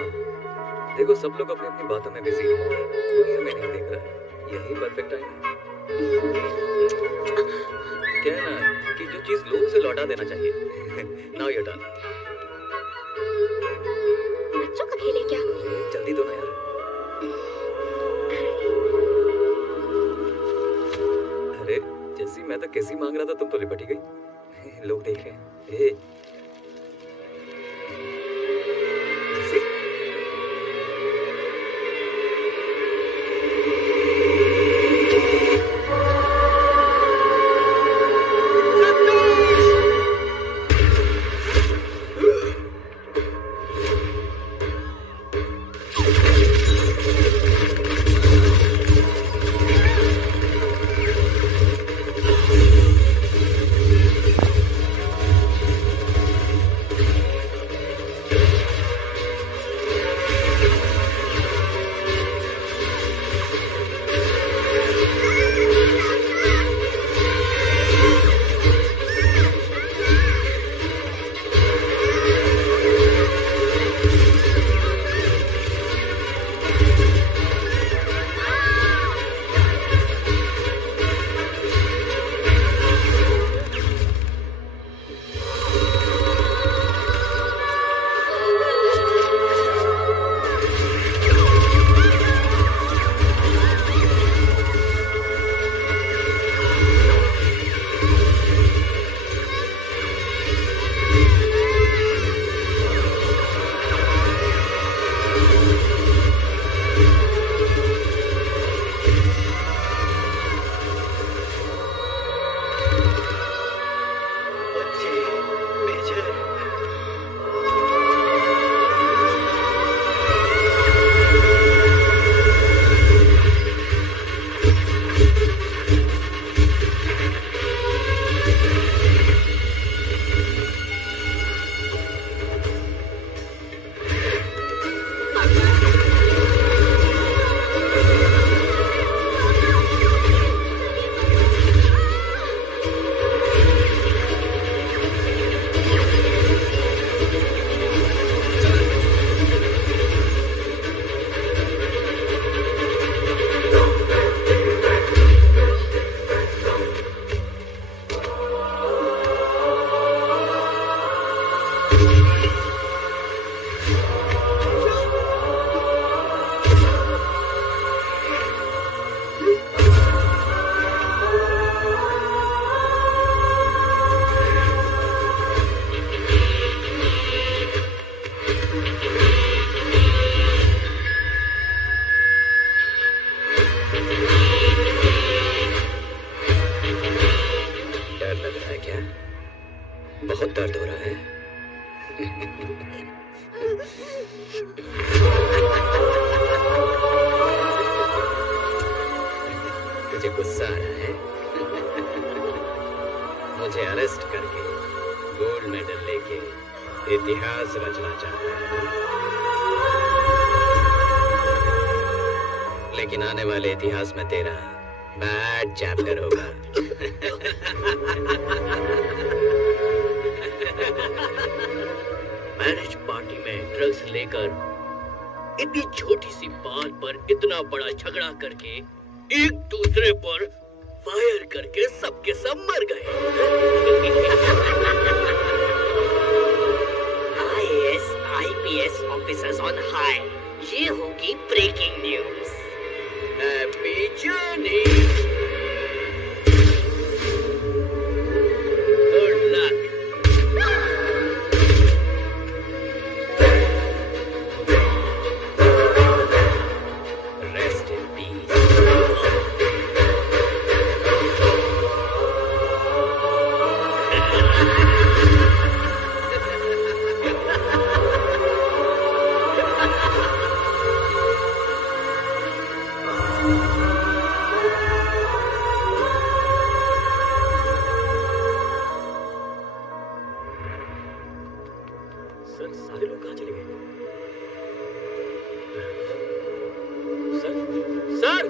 देखो सब लोग अपनी अपनी बातों में बिजी हैं। कोई हमें नहीं देख रहा है। यही परफेक्ट टाइम है। कहना कि जो चीज लोगों से लौटा देना चाहिए। Now your turn. बच्चों का खेल है क्या? जल्दी दो ना यार। अरे जैसी मैं तो कैसी मांग रहा था, तुम तो लिपट ही गई। लोग देख रहे हैं। ए, जैसी? बहुत दर्द हो रहा है। तुझे गुस्सा आ रहा है? मुझे अरेस्ट करके गोल्ड मेडल लेके इतिहास रचना चाहता है, लेकिन आने वाले इतिहास में तेरा बैड चैप्टर होगा। मैरिज पार्टी में ड्रग्स लेकर इतनी छोटी सी बात पर इतना बड़ा झगड़ा करके एक दूसरे पर फायर करके सबके सब मर गए। IAS, IPS officers on high, ये होगी breaking news. Happy journey, good luck. Sir सारे लोग कहाँ चले गए? Sir sir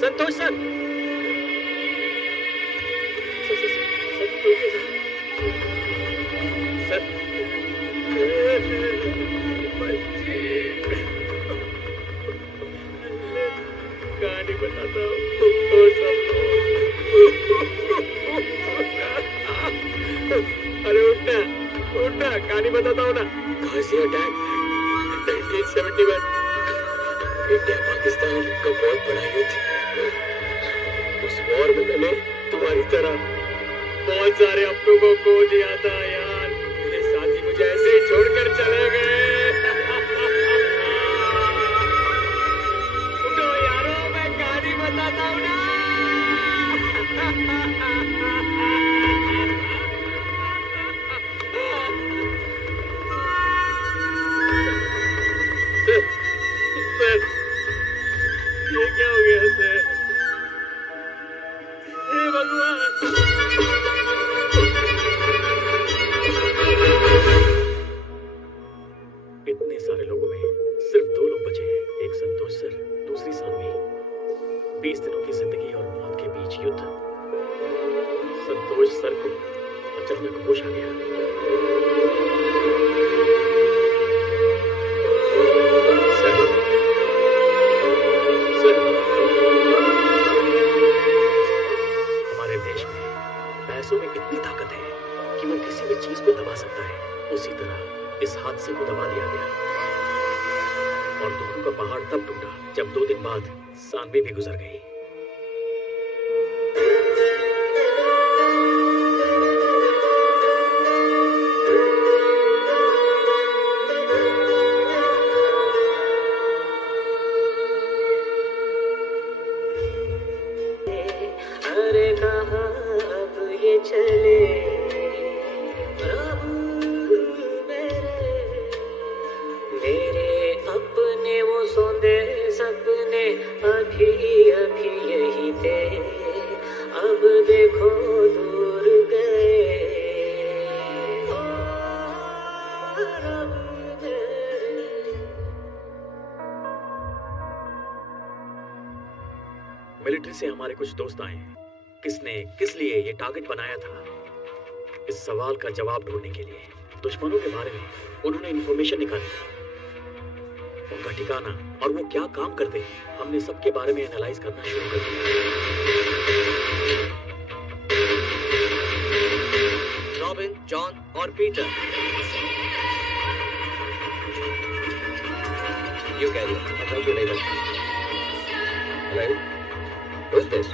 Santosh sir sir कहानी बताता हूँ तो सब अरे उठना कहानी बताता हूँ ना। गाजी अटैक 1971 इंडिया पाकिस्तान का बहुत बड़ा युद्ध। उस वॉर में मैंने तुम्हारी तरह बहुत सारे अपनों को खो दिया था यार। मेरे साथी मुझे ऐसे ही छोड़कर चले गए। उठो यारो मैं कहानी बताता हूँ ना। सर ये क्या हो गया सर? हे भगवान। इतने सारे लोगों में सिर्फ 2 लोग बचे हैं। एक संतोष सर, दूसरी सानवी। 20 दिनों की जिंदगी और मौत के बीच युद्ध। संतोष सर को अचानक होश आ गया। हमारे देश में पैसों में इतनी ताकत है कि वो किसी भी चीज को दबा सकता है। उसी तरह इस हादसे को दबा दिया गया और दोनों का पहाड़ तब टूटा जब 2 दिन बाद सानवी भी गुजर गई। अरे कहाँ अब ये चले प्रभु मेरे अपने वो सौंदे सपने अभी अभी यही थे, अब देखो दूर गए। मिलिट्री से हमारे कुछ दोस्त आए हैं। किसने किस लिए ये टारगेट बनाया था, इस सवाल का जवाब ढूंढने के लिए दुश्मनों के बारे में उन्होंने इंफॉर्मेशन निकाली, उनका ठिकाना और वो क्या काम करते हैं। हमने सबके बारे में एनालाइज करना शुरू कर दिया। रॉबिन, जॉन और Peter, You carry on. I'll talk to you later. Hello? Who's this?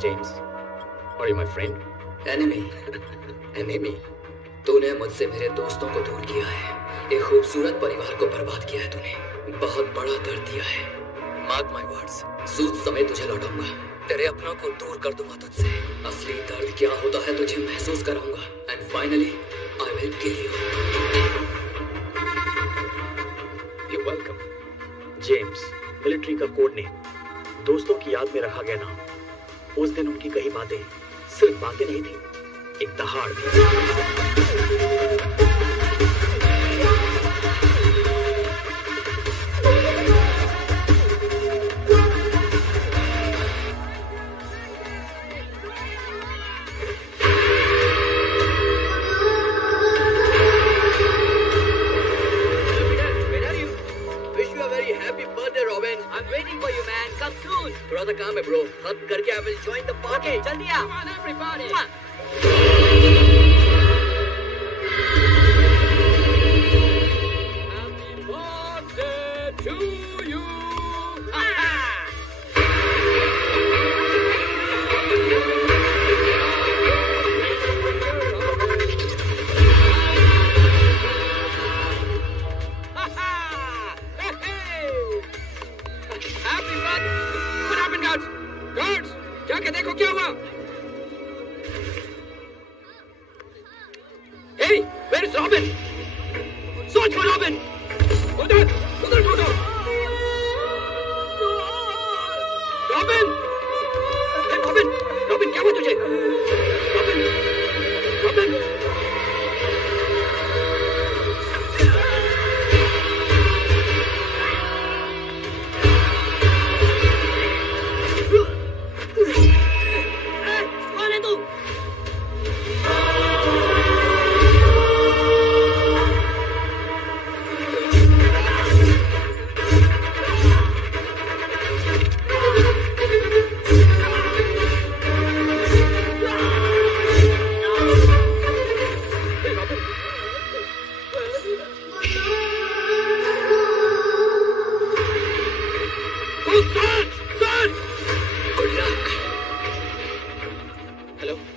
James. Are you my friend? Enemy Enemy? तूने मुझसे मेरे दोस्तों को दूर किया है, एक खूबसूरत परिवार को बर्बाद किया है तूने, बहुत बड़ा दर्द दिया है। मार्क माय वर्ड्स, सूद समेत तुझे लौटाऊंगा, तेरे अपनों को दूर कर दूंगा तुझसे। असली दर्द क्या होता है तुझे महसूस कराऊंगा and finally I will kill you. You're welcome. James military का कोड नेम, दोस्तों की याद में रखा गया नाम। उस दिन उनकी कही बातें सिर्फ बातें नहीं थी, एक दहाड़ थी। थोड़ा सा काम है ब्रो, खत्म करके I will join the party. जल्दी आ। जाके देखो क्या हुआ। Hey, where is Robin? Search for Robin. उधर ढूंढो। Robin! रॉबिन क्या हुआ तुझे? Robin, Robin. कौन है तू?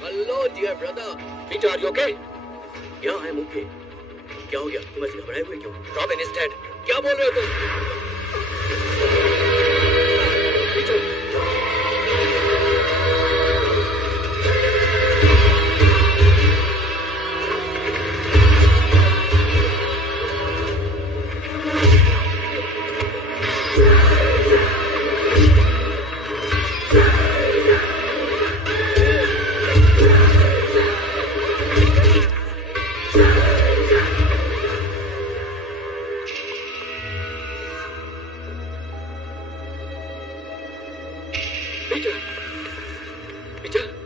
Hello dear brother, Peter are you okay? Yeah I M okay. क्या हो गया? तुम ऐसे घबराए हुए क्यों? Robin is dead. क्या बोल रहे हो तुम? Peter, Peter, Peter.